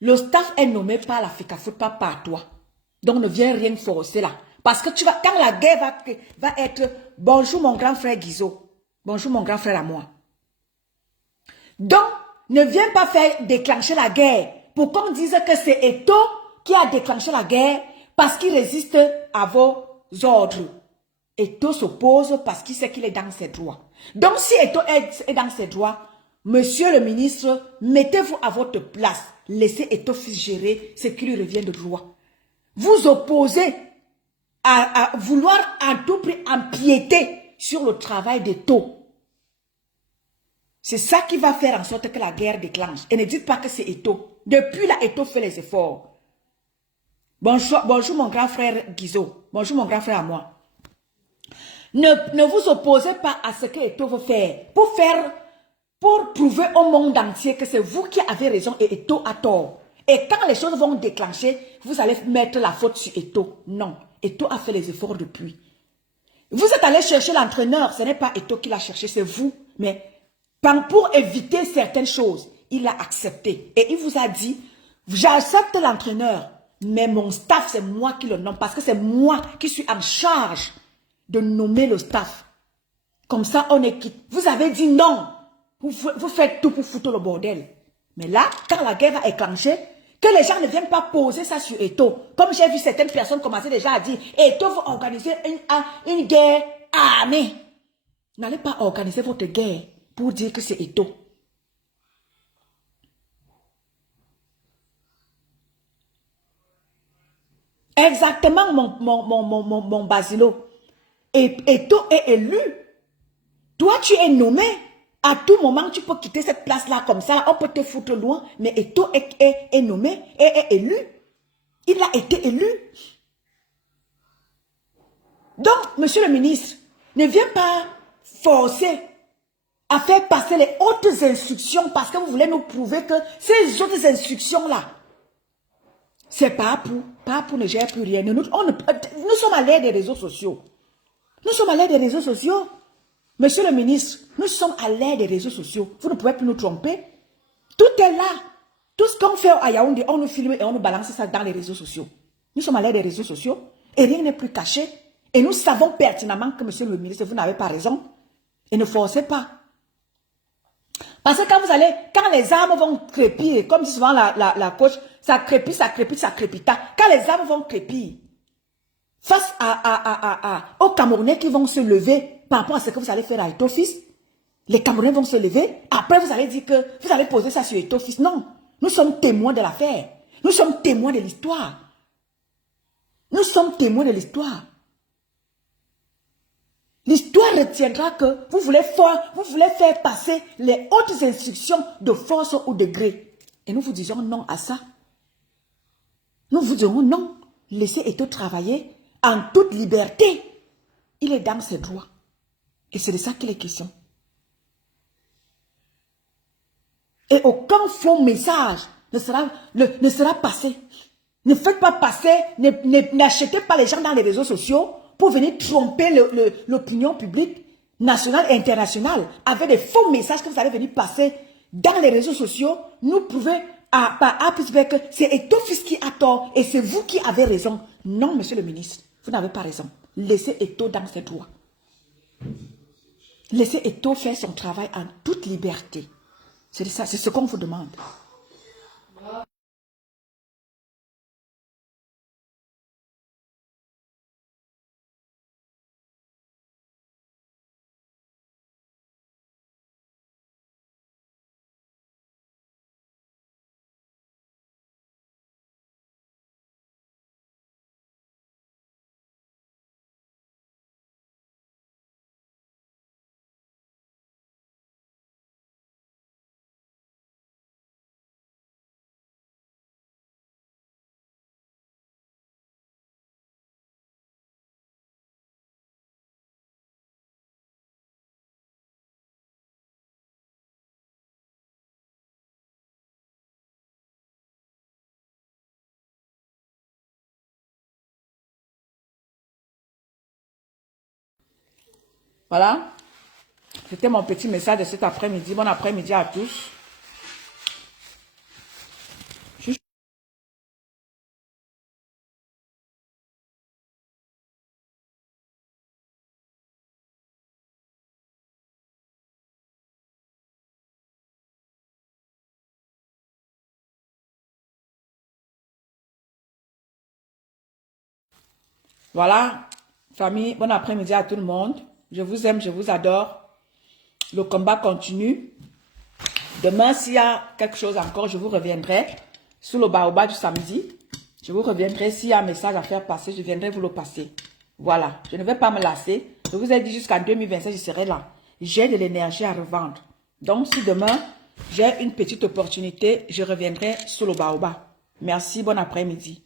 le staff est nommé par la FECAFOOT, pas par toi. Donc ne viens rien forcer là. Parce que quand la guerre va être... Bonjour mon grand frère Guizot. Bonjour mon grand frère à moi. Donc, ne viens pas faire déclencher la guerre. Pour qu'on dise que c'est Eto qui a déclenché la guerre parce qu'il résiste à vos ordres. Eto s'oppose parce qu'il sait qu'il est dans ses droits. Donc, si Eto est dans ses droits, monsieur le ministre, mettez-vous à votre place. Laissez Eto gérer ce qui lui revient de droit. Vous opposez à vouloir à tout prix empiéter sur le travail d'Eto. C'est ça qui va faire en sorte que la guerre déclenche. Et ne dites pas que c'est Eto. Depuis là, Eto fait les efforts. Bonjour mon grand frère Guizot. Bonjour mon grand frère à moi. Ne vous opposez pas à ce que Eto veut faire. Pour prouver au monde entier que c'est vous qui avez raison et Eto a tort. Et quand les choses vont déclencher, vous allez mettre la faute sur Eto. Non, Eto a fait les efforts depuis. Vous êtes allé chercher l'entraîneur. Ce n'est pas Eto qui l'a cherché, c'est vous. Mais pour éviter certaines choses, il l'a accepté. Et il vous a dit, j'accepte l'entraîneur, mais mon staff, c'est moi qui le nomme. Parce que c'est moi qui suis en charge de nommer le staff. Comme ça, on est quitte. Vous avez dit non. Vous faites tout pour foutre le bordel. Mais là, quand la guerre va éclencher, que les gens ne viennent pas poser ça sur Eto. Comme j'ai vu certaines personnes commencer déjà à dire, Eto veut organiser une guerre armée. N'allez pas organiser votre guerre pour dire que c'est Eto. Exactement, mon Basilo. Et Eto est élu. Toi, tu es nommé. À tout moment, tu peux quitter cette place-là comme ça. On peut te foutre loin. Mais Eto est nommé et est élu. Il a été élu. Donc, monsieur le ministre, ne viens pas forcer à faire passer les hautes instructions parce que vous voulez nous prouver que ces autres instructions-là, c'est Papou ne gère plus rien. Nous sommes à l'ère des réseaux sociaux. Nous sommes à l'ère des réseaux sociaux. Monsieur le ministre, nous sommes à l'ère des réseaux sociaux. Vous ne pouvez plus nous tromper. Tout est là. Tout ce qu'on fait à Yaoundé, on nous filme et on nous balance ça dans les réseaux sociaux. Nous sommes à l'ère des réseaux sociaux et rien n'est plus caché. Et nous savons pertinemment que, monsieur le ministre, vous n'avez pas raison. Et ne forcez pas. Parce que quand les armes vont crépir, comme dit souvent la coach, ça crépit, ça crépit, ça crépita. Quand les armes vont crépir, face aux Camerounais qui vont se lever par rapport à ce que vous allez faire à Eto-Fils, les Camerounais vont se lever. Après, vous allez dire que vous allez poser ça sur Eto-Fils. Non, nous sommes témoins de l'affaire. Nous sommes témoins de l'histoire. Nous sommes témoins de l'histoire. L'histoire retiendra que vous voulez faire passer les hautes instructions de force ou de gré. Et nous vous disons non à ça. Nous vous dirons non. Laissez Eto'o travailler en toute liberté. Il est dans ses droits. Et c'est de ça qu'il est question. Et aucun faux message ne sera passé. Ne faites pas passer, n'achetez pas les gens dans les réseaux sociaux pour venir tromper l'opinion publique nationale et internationale avec des faux messages que vous allez venir passer dans les réseaux sociaux. Nous prouvez par A plus B que c'est Eto'o fils qui a tort et c'est vous qui avez raison. Non, monsieur le ministre, vous n'avez pas raison. Laissez Eto'o dans ses droits. Laissez Eto'o faire son travail en toute liberté. C'est ça, c'est ce qu'on vous demande. Voilà. C'était mon petit message de cet après-midi. Bon après-midi à tous. Voilà, famille, bon après-midi à tout le monde. Je vous aime, je vous adore. Le combat continue. Demain, s'il y a quelque chose encore, je vous reviendrai sous le baobab du samedi. Je vous reviendrai s'il y a un message à faire passer, je viendrai vous le passer. Voilà, je ne vais pas me lasser. Je vous ai dit jusqu'en 2025, je serai là. J'ai de l'énergie à revendre. Donc, si demain, j'ai une petite opportunité, je reviendrai sous le baobab. Merci, bon après-midi.